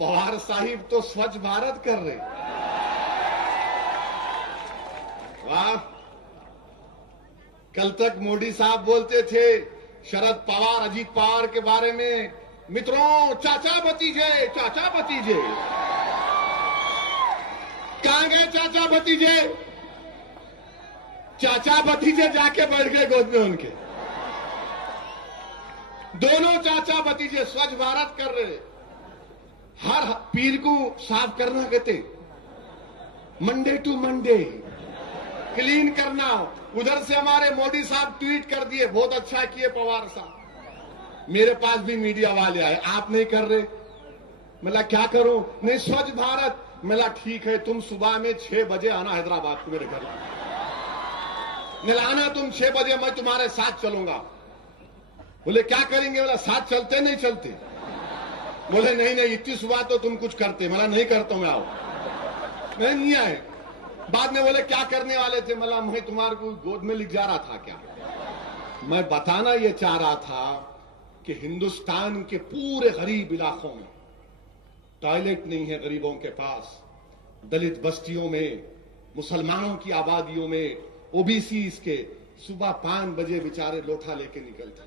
पवार साहिब तो स्वच्छ भारत कर रहे। वाह, कल तक मोदी साहब बोलते थे शरद पवार, अजीत पवार के बारे में मित्रों चाचा भतीजे, चाचा भतीजे, कहां गए चाचा भतीजे? चाचा भतीजे जाके बैठ गए गोद में उनके। दोनों चाचा भतीजे स्वच्छ भारत कर रहे, हर पीर को साफ करना कहते, मंडे टू मंडे क्लीन करना। उधर से हमारे मोदी साहब ट्वीट कर दिए, बहुत अच्छा किए पवार साहब। मेरे पास भी मीडिया वाले आए, आप नहीं कर रहे। मैं क्या करूं? नहीं, स्वच्छ भारत। मैं ठीक है, तुम सुबह में 6 बजे आना हैदराबाद को मेरे घर। आना तुम 6 बजे, मैं तुम्हारे साथ चलूंगा। बोले क्या करेंगे? बोला साथ चलते नहीं चलते? बोले नहीं नहीं, इतनी सुबह तो तुम कुछ करते। मैं नहीं करता हूं, आओ। मैं नहीं आए। बाद में बोले क्या करने वाले थे? मला मैं तुम्हारे को गोद में लिख जा रहा था क्या? मैं बताना ये चाह रहा था कि हिंदुस्तान के पूरे गरीब इलाकों में टॉयलेट नहीं है गरीबों के पास, दलित बस्तियों में, मुसलमानों की आबादियों में, ओबीसी के सुबह 5 बजे बेचारे लोटा लेके निकलते।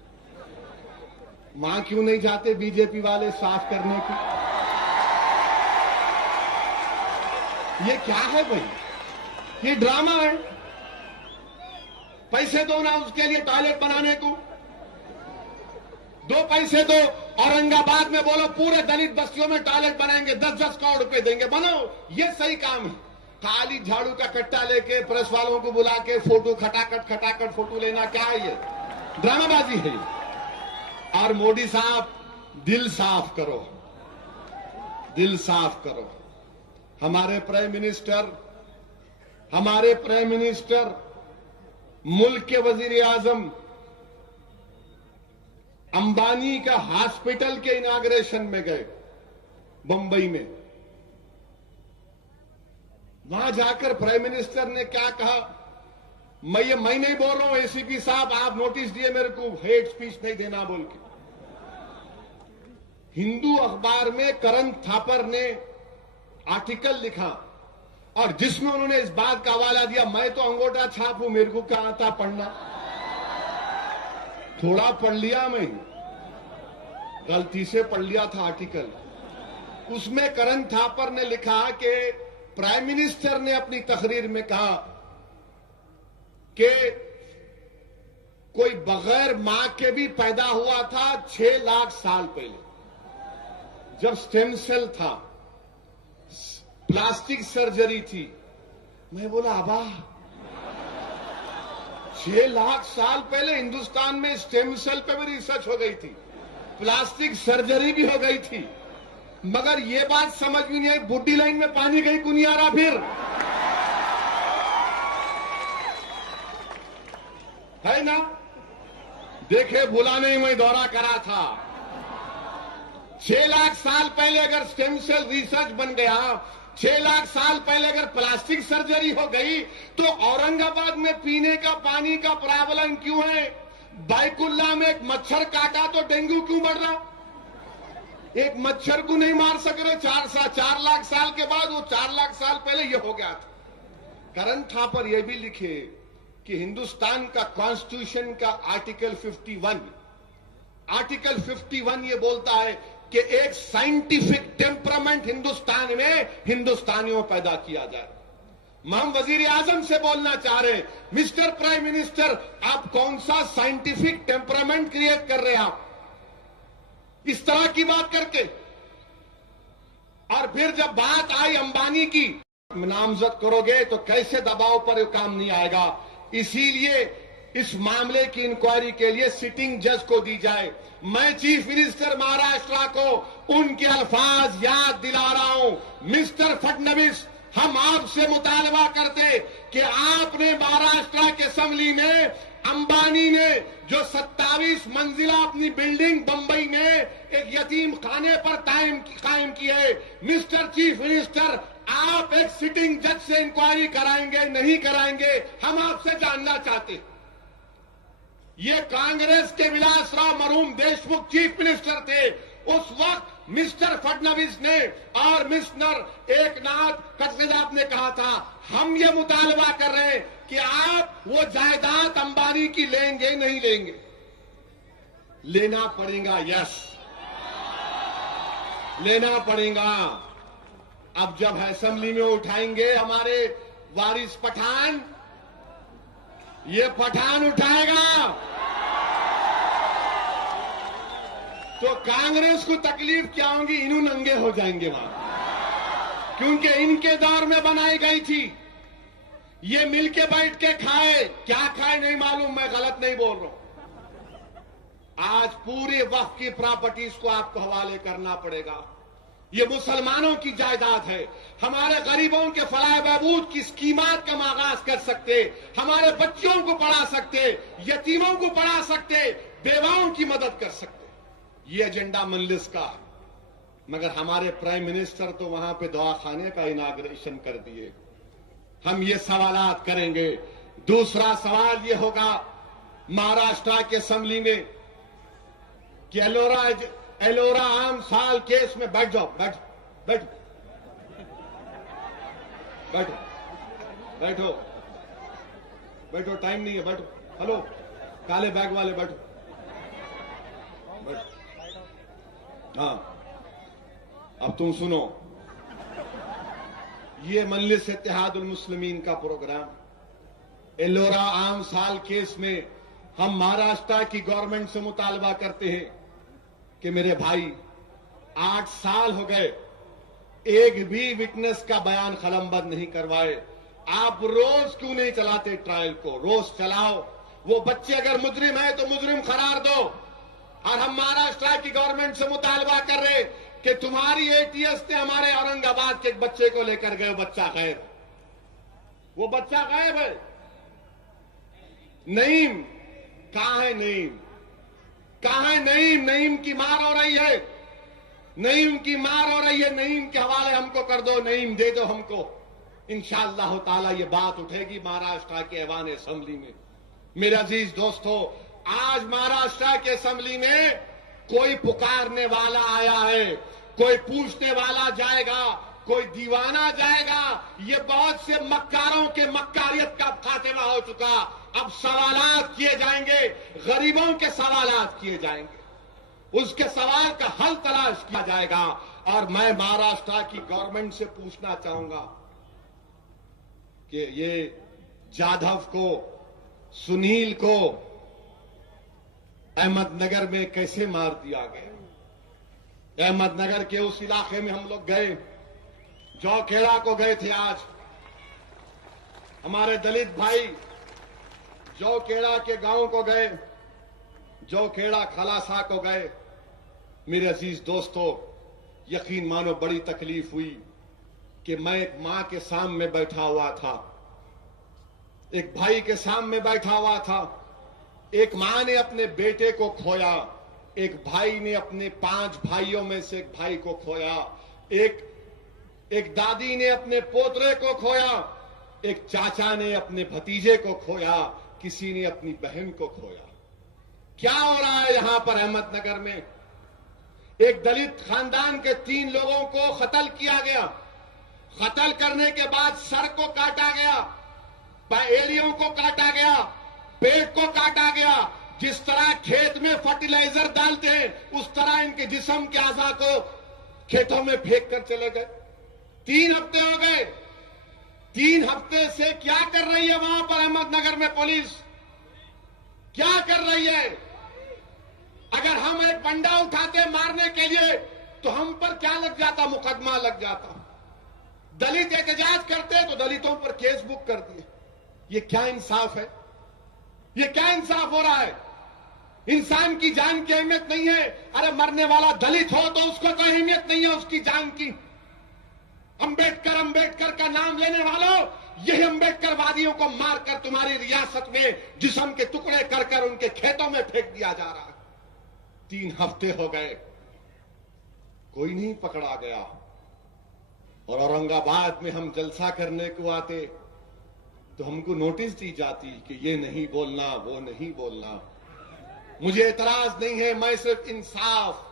मां क्यों नहीं जाते बीजेपी वाले साफ करने की? ये क्या है भाई? ये ड्रामा है। पैसे दो ना उसके लिए टॉयलेट बनाने को, 2 पैसे दो। औरंगाबाद में बोलो पूरे दलित बस्तियों में टॉयलेट बनाएंगे, 10-10 करोड़ रुपए देंगे, बनाओ। ये सही काम है। खाली झाड़ू का कट्टा लेके प्रेस वालों को बुला के फोटो खटाखट फोटो लेना, क्या है ये? ड्रामाबाजी है। और मोदी साहब, दिल साफ करो, दिल साफ करो। हमारे प्राइम मिनिस्टर मुल्क के वजीर आजम अंबानी का हॉस्पिटल के इनाग्रेशन में गए बंबई में। वहां जाकर प्राइम मिनिस्टर ने क्या कहा? मैं नहीं बोल रहा हूं, एसीपी साहब आप नोटिस दिए मेरे को, हेट स्पीच नहीं देना बोल के। हिंदू अखबार में करण थापर ने आर्टिकल लिखा और जिसमें उन्होंने इस बात का हवाला दिया, मैं तो अंगूठा छाप हूं, मेरे को क्या आता पढ़ना? थोड़ा पढ़ लिया, मैं गलती से पढ़ लिया था आर्टिकल। उसमें करण थापर ने लिखा कि प्राइम मिनिस्टर ने अपनी तकरीर में कहा कि कोई बगैर मां के भी पैदा हुआ था 6 लाख साल पहले, जब स्टेम सेल था, प्लास्टिक सर्जरी थी। मैं बोला अबा 6 लाख साल पहले हिंदुस्तान में स्टेम सेल पे भी रिसर्च हो गई थी, प्लास्टिक सर्जरी भी हो गई थी, मगर ये बात समझ में नहीं आई बुड्ढी लाइन में पानी कहीं को नहीं आ रहा। फिर है ना, देखे भूला नहीं, मैं दौरा करा था। 6 लाख साल पहले अगर स्टेम सेल रिसर्च बन गया, 6 लाख साल पहले अगर प्लास्टिक सर्जरी हो गई, तो औरंगाबाद में पीने का पानी का प्रॉब्लम क्यों है? बाइकुल्ला में एक मच्छर काटा तो डेंगू क्यों बढ़ रहा? एक मच्छर को नहीं मार सक रहे 4 लाख साल के बाद, वो 4 लाख साल पहले ये हो गया था। करण थापर ये भी लिखे कि हिंदुस्तान का कॉन्स्टिट्यूशन का आर्टिकल 51 ये बोलता है कि एक साइंटिफिक टेम्परामेंट हिंदुस्तान में हिंदुस्तानियों पैदा किया जाए। हम वजीर आजम से बोलना चाह रहे हैं, मिस्टर प्राइम मिनिस्टर, आप कौन सा साइंटिफिक टेम्परामेंट क्रिएट कर रहे हैं आप इस तरह की बात करके? और फिर जब बात आई अंबानी की, नामजद करोगे तो कैसे दबाव पर काम नहीं आएगा। इसीलिए इस मामले की इंक्वायरी के लिए सिटिंग जज को दी जाए। मैं चीफ मिनिस्टर महाराष्ट्र को उनके अल्फाज याद दिला रहा हूं। मिस्टर फडणवीस, हम आपसे मुतालबा करते कि आपने महाराष्ट्र के असेंबली में अंबानी ने जो 27 मंजिला अपनी बिल्डिंग बंबई में एक यतीम खाने पर कायम की है, मिस्टर चीफ मिनिस्टर, आप एक सिटिंग जज से इंक्वायरी कराएंगे नहीं कराएंगे, हम आपसे जानना चाहते हैं। ये कांग्रेस के विलासराव मरहूम देशमुख चीफ मिनिस्टर थे। उस वक्त मिस्टर फडणवीस ने और मिस्टर एकनाथ खडसे ने कहा था, हम ये मुतालबा कर रहे हैं कि आप वो जायदाद अंबानी की लेंगे नहीं लेंगे। लेना पड़ेगा, यस लेना पड़ेगा। अब जब असेंबली में उठाएंगे हमारे वारिस पठान, ये पठान उठाएगा तो कांग्रेस को तकलीफ क्या होगी, इन्हों नंगे हो जाएंगे वहां, क्योंकि इनके दौर में बनाई गई थी। ये मिलके बैठ के खाए, क्या खाए नहीं मालूम, मैं गलत नहीं बोल रहा हूं। आज पूरे वक्त की प्रॉपर्टीज को आपको हवाले करना पड़ेगा। ये मुसलमानों की जायदाद है। हमारे गरीबों के फलाह बहबूद की स्कीमात का आगाज कर सकते, हमारे बच्चों को पढ़ा सकते, यतीमों को पढ़ा सकते, बेवाओं की मदद कर सकते। ये एजेंडा मजलिस का है। मगर हमारे प्राइम मिनिस्टर तो वहां पे दवाखाने का इनाग्रेशन कर दिए। हम ये सवालात करेंगे। दूसरा सवाल ये होगा महाराष्ट्र के असेंबली में कि एलोरा आम साल केस में बैठ जाओ, बैठो बैठो बैठो बैठो, टाइम नहीं है, बैठो। हेलो काले बैग वाले, बैठो बैठो। हाँ अब तुम सुनो, ये मजलिस इत्तेहादुल मुस्लिमीन का प्रोग्राम। एलोरा आम साल केस में हम महाराष्ट्र की गवर्नमेंट से मुतालबा करते हैं कि मेरे भाई 8 साल हो गए, एक भी विटनेस का बयान कलमबंद नहीं करवाए। आप रोज क्यों नहीं चलाते ट्रायल को? रोज चलाओ। वो बच्चे अगर मुजरिम है तो मुजरिम करार दो। और हम महाराष्ट्र की गवर्नमेंट से मुतालबा कर रहे कि तुम्हारी एटीएस ने हमारे औरंगाबाद के एक बच्चे को लेकर गए, बच्चा गायब, वो बच्चा गायब है। नईम कहां है? नईम कहां है? नईम की मार हो रही है, नईम की मार हो रही है। नईम के हवाले हमको कर दो, नईम दे दो हमको। इंशाअल्लाह ताला ये बात उठेगी महाराष्ट्र के ऐवान असेंबली में। मेरे अजीज दोस्तों, आज महाराष्ट्र के असेंबली में कोई पुकारने वाला आया है, कोई पूछने वाला जाएगा, कोई दीवाना जाएगा। ये बहुत से मक्कारों के मक्कारियत का खात्मा हो चुका। अब सवालात किए जाएंगे, गरीबों के सवालात किए जाएंगे, उसके सवाल का हल तलाश किया जाएगा। और मैं महाराष्ट्र की गवर्नमेंट से पूछना चाहूंगा कि ये जाधव को, सुनील को अहमदनगर में कैसे मार दिया गया। अहमदनगर के उस इलाके में हम लोग गए, जौखेड़ा को गए थे। आज हमारे दलित भाई जौखेड़ा के गांव को गए, जौखेड़ा खलासा को गए। मेरे अजीज दोस्तों, यकीन मानो बड़ी तकलीफ हुई कि मैं एक मां के सामने बैठा हुआ था, एक भाई के सामने बैठा हुआ था। एक मां ने अपने बेटे को खोया, एक भाई ने अपने 5 भाइयों में से एक भाई को खोया, एक दादी ने अपने पोतरे को खोया, एक चाचा ने अपने भतीजे को खोया, किसी ने अपनी बहन को खोया। क्या हो रहा है यहां पर अहमदनगर में? एक दलित खानदान के 3 लोगों को कत्ल किया गया। कत्ल करने के बाद सर को काटा गया, एड़ियों को काटा गया, पेट को काटा गया। जिस तरह खेत में फर्टिलाइजर डालते हैं, उस तरह इनके जिस्म के आज़ा को खेतों में फेंक कर चले गए। 3 हफ्ते हो गए। 3 हफ्ते से क्या कर रही है वहां पर अहमदनगर में पुलिस? क्या कर रही है? अगर हम एक बंडा उठाते मारने के लिए तो हम पर क्या लग जाता? मुकदमा लग जाता। दलित एहतजाज करते तो दलितों पर केस बुक कर दिए। ये क्या इंसाफ है? ये क्या इंसाफ हो रहा है? इंसान की जान की अहमियत नहीं है। अरे मरने वाला दलित हो तो उसको कोई अहमियत नहीं है उसकी जान की। अंबेडकर का नाम लेने वालों, यही अंबेडकरवादियों को मारकर तुम्हारी रियासत में जिस्म के टुकड़े कर कर उनके खेतों में फेंक दिया जा रहा है। 3 हफ्ते हो गए, कोई नहीं पकड़ा गया। और औरंगाबाद में हम जलसा करने को आते तो हमको नोटिस दी जाती कि ये नहीं बोलना, वो नहीं बोलना। मुझे एतराज नहीं है, मैं सिर्फ इंसाफ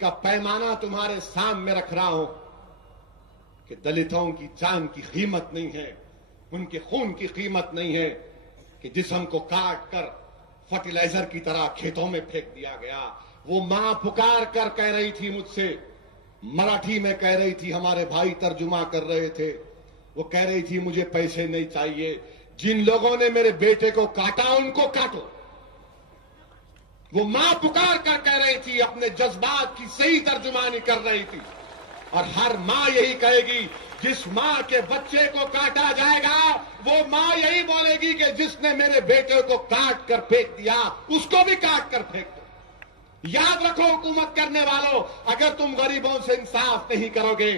का पैमाना तुम्हारे सामने रख रहा हूं कि दलितों की जान की कीमत नहीं है, उनके खून की कीमत नहीं है कि जिस्म को काट कर फर्टिलाइजर की तरह खेतों में फेंक दिया गया। वो मां पुकार कर कह रही थी मुझसे, मराठी में कह रही थी, हमारे भाई तर्जुमा कर रहे थे, वो कह रही थी मुझे पैसे नहीं चाहिए, जिन लोगों ने मेरे बेटे को काटा उनको काटो। वो मां पुकार कर कह रही थी, अपने जज्बात की सही तर्जुमानी कर रही थी। और हर मां यही कहेगी, जिस मां के बच्चे को काटा जाएगा वो मां यही बोलेगी कि जिसने मेरे बेटे को काट कर फेंक दिया उसको भी काट कर फेंक दो। याद रखो हुकूमत करने वालों, अगर तुम गरीबों से इंसाफ नहीं करोगे,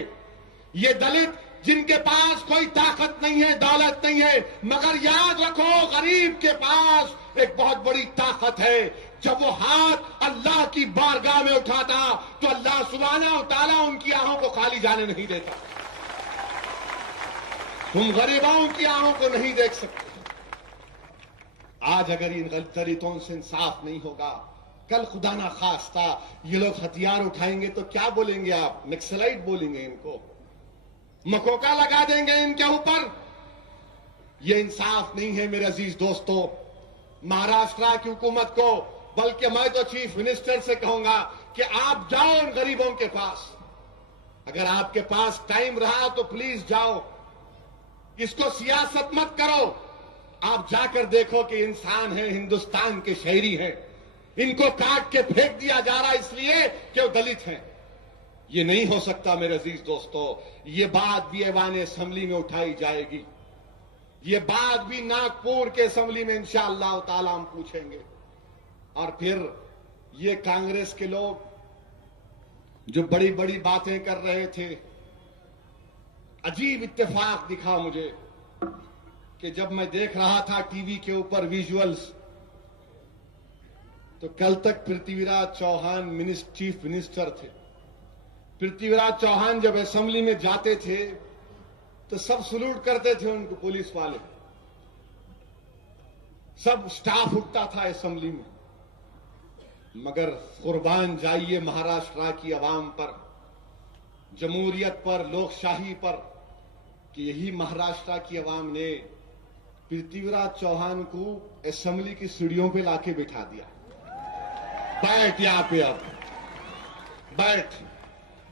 ये दलित जिनके पास कोई ताकत नहीं है, दौलत नहीं है, मगर याद रखो गरीब के पास एक बहुत बड़ी ताकत है। जब वो हाथ अल्लाह की बारगाह में उठाता तो अल्लाह सुब्हानहू व तआला उनकी आंखों को खाली जाने नहीं देता। तुम गरीबों की आंखों को नहीं देख सकते। आज अगर इन दलितों से इंसाफ नहीं होगा, कल खुदा ना खास्ता ये लोग हथियार उठाएंगे तो क्या बोलेंगे आप? नक्सलाइट बोलेंगे इनको, मकोका लगा देंगे इनके ऊपर। ये इंसाफ नहीं है मेरे अजीज दोस्तों। महाराष्ट्र की हुकूमत को, बल्कि मैं तो चीफ मिनिस्टर से कहूंगा कि आप जाओ उन गरीबों के पास। अगर आपके पास टाइम रहा तो प्लीज जाओ, इसको सियासत मत करो। आप जाकर देखो कि इंसान है, हिंदुस्तान के शहरी हैं, इनको काट के फेंक दिया जा रहा इसलिए कि वो दलित हैं। ये नहीं हो सकता मेरे अजीज दोस्तों। ये बात भी ऐवान असेंबली में उठाई जाएगी, ये बात भी नागपुर के असेंबली में इंशाअल्लाह ताला हम पूछेंगे। और फिर ये कांग्रेस के लोग जो बड़ी बड़ी बातें कर रहे थे, अजीब इत्तेफाक दिखा मुझे कि जब मैं देख रहा था टीवी के ऊपर विजुअल्स, तो कल तक पृथ्वीराज चौहान चीफ मिनिस्टर थे। पृथ्वीराज चौहान जब असेंबली में जाते थे तो सब सलूट करते थे उनको, पुलिस वाले, सब स्टाफ उठता था असेंबली में। मगर कुर्बान जाइए महाराष्ट्र की आवाम पर, जमहूरियत पर, लोकशाही पर, कि यही महाराष्ट्र की आवाम ने पृथ्वीराज चौहान को असेंबली की सीढ़ियों पे लाके बिठा दिया। बैठ यहां पे, अब बैठ।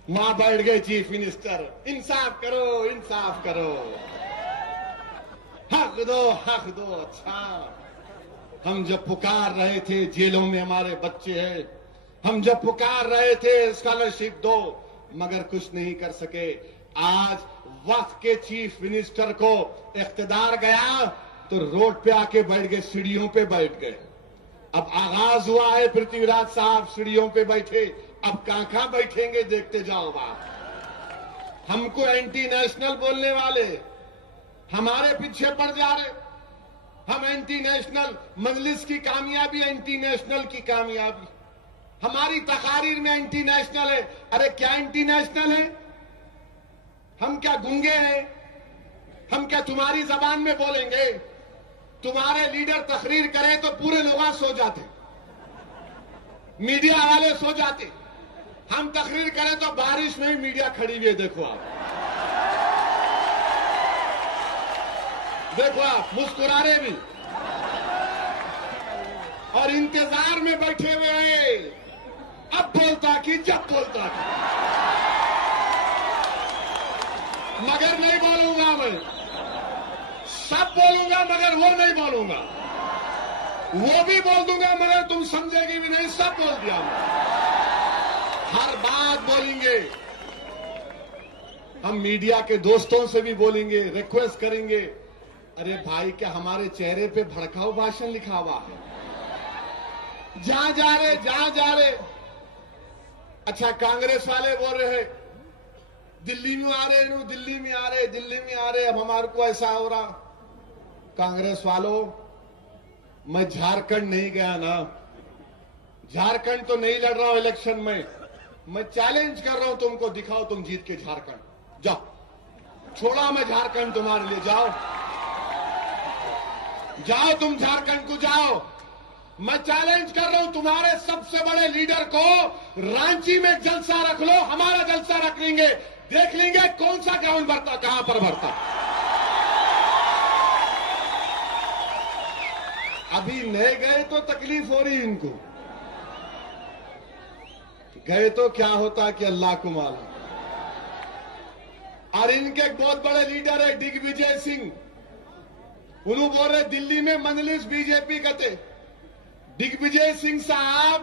वहां बैठ गए चीफ मिनिस्टर। इंसाफ करो, इंसाफ करो, हक दो, हक दो। अच्छा, हम जब पुकार रहे थे जेलों में हमारे बच्चे हैं, हम जब पुकार रहे थे स्कॉलरशिप दो, मगर कुछ नहीं कर सके। आज वक्त के चीफ मिनिस्टर को इख्तिदार गया तो रोड पे आके बैठ गए, सीढ़ियों पे बैठ गए। अब आगाज हुआ है, पृथ्वीराज साहब सीढ़ियों पे बैठे, अब कहां बैठेंगे देखते जाओ बात। हमको एंटी नेशनल बोलने वाले हमारे पीछे पड़ जा रहे। हम एंटी नेशनल, मजलिस की कामयाबी एंटी नेशनल की कामयाबी, हमारी तकारीर में एंटी नेशनल है। अरे क्या एंटी नेशनल है? हम क्या गूंगे हैं? हम क्या तुम्हारी जबान में बोलेंगे? तुम्हारे लीडर तकरीर करें तो पूरे लोग सो जाते, मीडिया वाले सो जाते। हम तकरीर करें तो बारिश में ही मीडिया खड़ी हुई है। देखो आप, देखो आप, मुस्कुरा रहे भी और इंतजार में बैठे हुए हैं, अब बोलता कि जब बोलता कि। मगर नहीं बोलूंगा मैं, सब बोलूंगा मगर वो नहीं बोलूंगा। वो भी बोल दूंगा मगर तुम समझेगी भी नहीं, सब बोल दिया मैं। हर बात बोलेंगे, हम मीडिया के दोस्तों से भी बोलेंगे, रिक्वेस्ट करेंगे। अरे भाई, क्या हमारे चेहरे पे भड़काऊ भाषण लिखा हुआ है? जहां जा रहे, जहां जा रहे। अच्छा, कांग्रेस वाले बोल रहे हैं दिल्ली में आ रहे, दिल्ली में आ रहे, दिल्ली में आ रहे, अब हमारे को ऐसा हो रहा। कांग्रेस वालों, मैं झारखंड नहीं गया ना, झारखंड तो नहीं लड़ रहा हूं इलेक्शन में। मैं चैलेंज कर रहा हूं तुमको, दिखाओ तुम जीत के झारखंड जाओ। छोड़ा मैं झारखंड तुम्हारे लिए, जाओ जाओ, तुम झारखंड को जाओ। मैं चैलेंज कर रहा हूं तुम्हारे सबसे बड़े लीडर को, रांची में जलसा रख लो, हमारा जलसा रख लेंगे, देख लेंगे कौन सा ग्राउंड भरता, कहां पर भरता। अभी नहीं गए तो तकलीफ हो रही इनको, गए तो क्या होता कि अल्लाह को मालूम। और इनके एक बहुत बड़े लीडर है दिग्विजय सिंह, उन्होंने बोल रहे दिल्ली में मजलिस बीजेपी करते। दिग्विजय सिंह साहब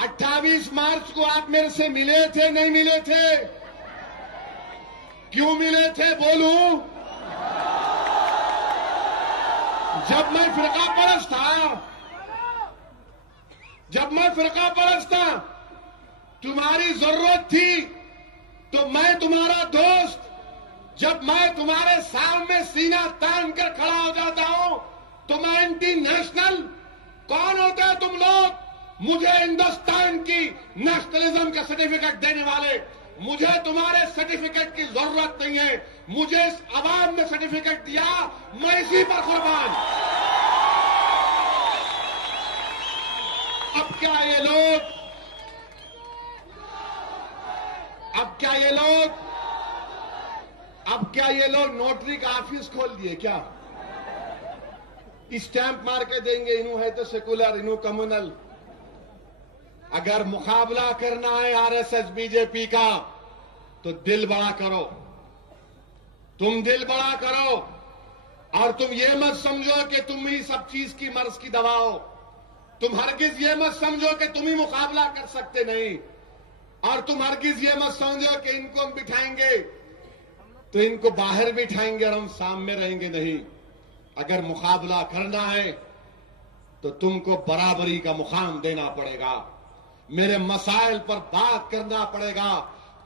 28 मार्च को आप मेरे से मिले थे नहीं मिले थे? क्यों मिले थे बोलूं? जब मैं फिरका परस्त था, तुम्हारी जरूरत थी तो मैं तुम्हारा दोस्त, जब मैं तुम्हारे सामने सीना तान कर खड़ा हो जाता हूं तो मैं एंटी नेशनल। कौन होते हैं तुम लोग? मुझे हिंदुस्तान की नेशनलिज्म का सर्टिफिकेट देने वाले। मुझे तुम्हारे सर्टिफिकेट की जरूरत नहीं है, मुझे इस आवाम ने सर्टिफिकेट दिया, मैं इसी पर कुर्बान। अब क्या ये लोग नोटरी का ऑफिस खोल दिए क्या? स्टैंप मार के देंगे, इन्हों है तो सेकुलर, इन्हों कम्युनल। अगर मुकाबला करना है आरएसएस बीजेपी का तो दिल बड़ा करो, तुम दिल बड़ा करो। और तुम ये मत समझो कि तुम ही सब चीज की मर्ज की दवा हो। तुम हरगिज ये मत समझो कि तुम ही मुकाबला कर सकते नहीं। और तुम हरगिज ये मत समझो कि इनको हम बिठाएंगे तो इनको बाहर बिठाएंगे और हम सामने रहेंगे, नहीं। अगर मुकाबला करना है तो तुमको बराबरी का मुकाम देना पड़ेगा, मेरे मसाइल पर बात करना पड़ेगा।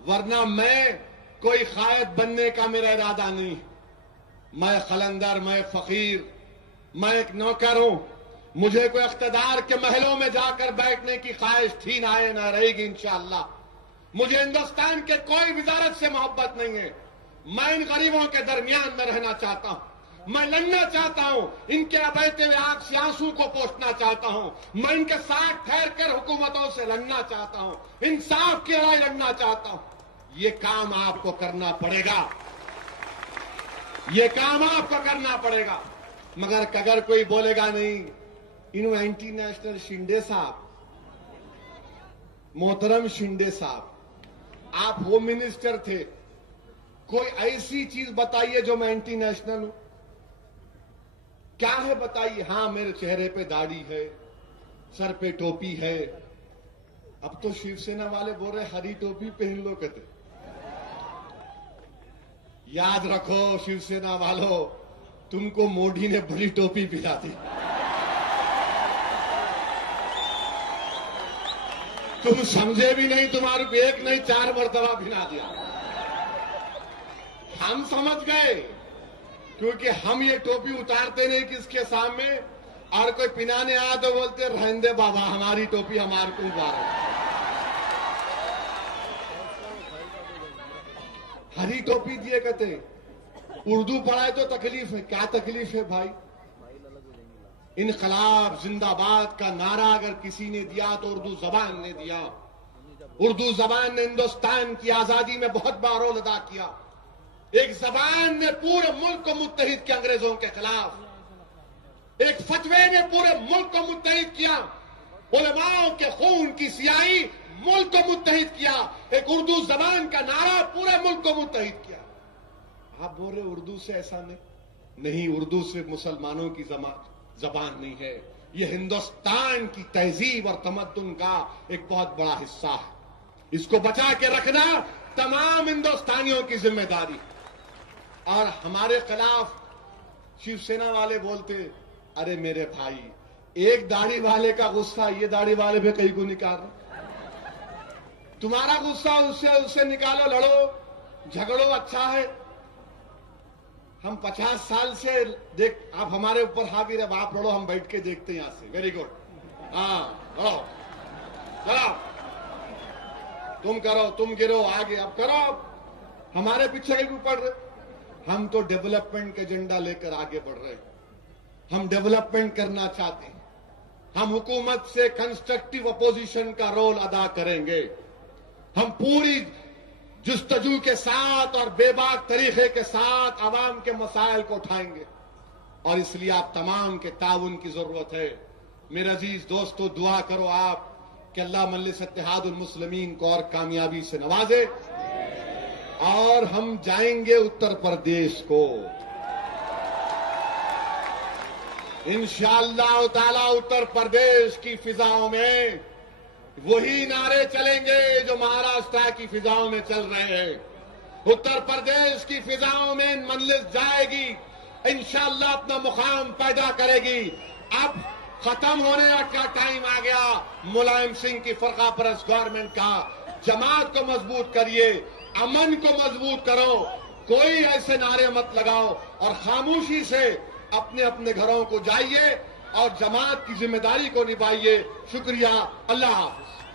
वरना मैं कोई कायद बनने का मेरा इरादा नहीं। मैं खलंदर, मैं फकीर, मैं एक नौकर हूं। मुझे कोई इख्तिदार के महलों में जाकर बैठने की ख्वाहिश थी ना है ना रहेगी इंशाअल्लाह। मुझे हिंदुस्तान के कोई वजारत से मोहब्बत नहीं है। मैं इन गरीबों के दरमियान में रहना चाहता हूं, मैं लड़ना चाहता हूं, इनके बहते हुए आंख से आंसू को पोंछना चाहता हूं। मैं इनके साथ ठहर कर हुकूमतों से लड़ना चाहता हूं, इंसाफ की लड़ाई लड़ना चाहता हूं। ये काम आपको करना पड़ेगा, ये काम आपको करना पड़ेगा। मगर अगर कोई बोलेगा नहीं, इन्हों एंटी नेशनल शिंदे साहब, मोहतरम शिंदे साहब, आप होम मिनिस्टर थे, कोई ऐसी चीज बताइए जो मैं एंटी नेशनल हूं। क्या है बताइए? हां, मेरे चेहरे पे दाढ़ी है, सर पे टोपी है। अब तो शिवसेना वाले बोल रहे हरी टोपी पहन लो कहते। याद रखो शिवसेना वालों, तुमको मोदी ने बड़ी टोपी पिला दी, तुम समझे भी नहीं, तुम्हारे को एक नहीं 4 मरतबा भिना दिया। हम समझ गए, क्योंकि हम ये टोपी उतारते नहीं किसके सामने। और कोई पिनाने आया तो बोलते रहने दे बाबा, हमारी टोपी हमारे को उतारो। हरी टोपी दिए कहते। उर्दू पढ़ाए तो तकलीफ है। क्या तकलीफ है भाई? इनकलाब जिंदाबाद का नारा अगर किसी ने दिया तो उर्दू जबान ने दिया। उर्दू जबान ने हिंदुस्तान की आजादी में बहुत बड़ा रोल अदा किया। एक जबान ने पूरे मुल्क को मुत्तहिद किया अंग्रेजों के खिलाफ। एक फतवे ने पूरे मुल्क को मुत्तहिद किया। उलमाओं के खून की सियाही मुल्क को मुत्तहिद किया। एक उर्दू जबान का नारा पूरे मुल्क को मुत्तहिद किया। आप बोल रहे उर्दू से ऐसा नहीं, उर्दू सिर्फ मुसलमानों की जबान नहीं है, यह हिंदुस्तान की तहजीब और तमद्दुन का एक बहुत बड़ा हिस्सा है। इसको बचा के रखना तमाम हिंदुस्तानियों की जिम्मेदारी। और हमारे खिलाफ शिवसेना वाले बोलते, अरे मेरे भाई, एक दाढ़ी वाले का गुस्सा ये दाढ़ी वाले पे कहीं को निकाल। तुम्हारा गुस्सा उससे निकालो, लड़ो झगड़ो, अच्छा है। हम 50 साल से देख, आप हमारे ऊपर हावी रहे, आप लड़ो, हम बैठ के देखते हैं यहां से। वेरी गुड, हाँ लड़ो, चलो तुम करो, तुम गिरो, आगे अब करो। हमारे पीछे क्यों पड़ रहे? हम तो डेवलपमेंट का एजेंडा लेकर आगे बढ़ रहे हैं। हम डेवलपमेंट करना चाहते हैं। हम हुकूमत से कंस्ट्रक्टिव अपोजिशन का रोल अदा करेंगे। हम पूरी जुस्तजू के साथ और बेबाक तरीके के साथ आवाम के मसाइल को उठाएंगे और इसलिए आप तमाम के ताउन की जरूरत है। मेरे अजीज दोस्तों, दुआ करो आप कि अल्लाह मजलिस इत्तेहादुल मुस्लिमीन को और कामयाबी से नवाजे और हम जाएंगे उत्तर प्रदेश को। इंशाअल्लाह ताला उत्तर प्रदेश की फिजाओं में वही नारे चलेंगे जो महाराष्ट्र की फिजाओं में चल रहे हैं। उत्तर प्रदेश की फिजाओं में मजलिस जाएगी, इंशाअल्लाह अपना मुकाम पैदा करेगी। अब खत्म होने का टाइम आ गया मुलायम सिंह की फरका परस्त गवर्नमेंट का। जमात को मजबूत करिए, अमन को मजबूत करो, कोई ऐसे नारे मत लगाओ और खामोशी से अपने अपने घरों को जाइए और जमात की जिम्मेदारी को निभाइए। शुक्रिया, अल्लाह हाफिज।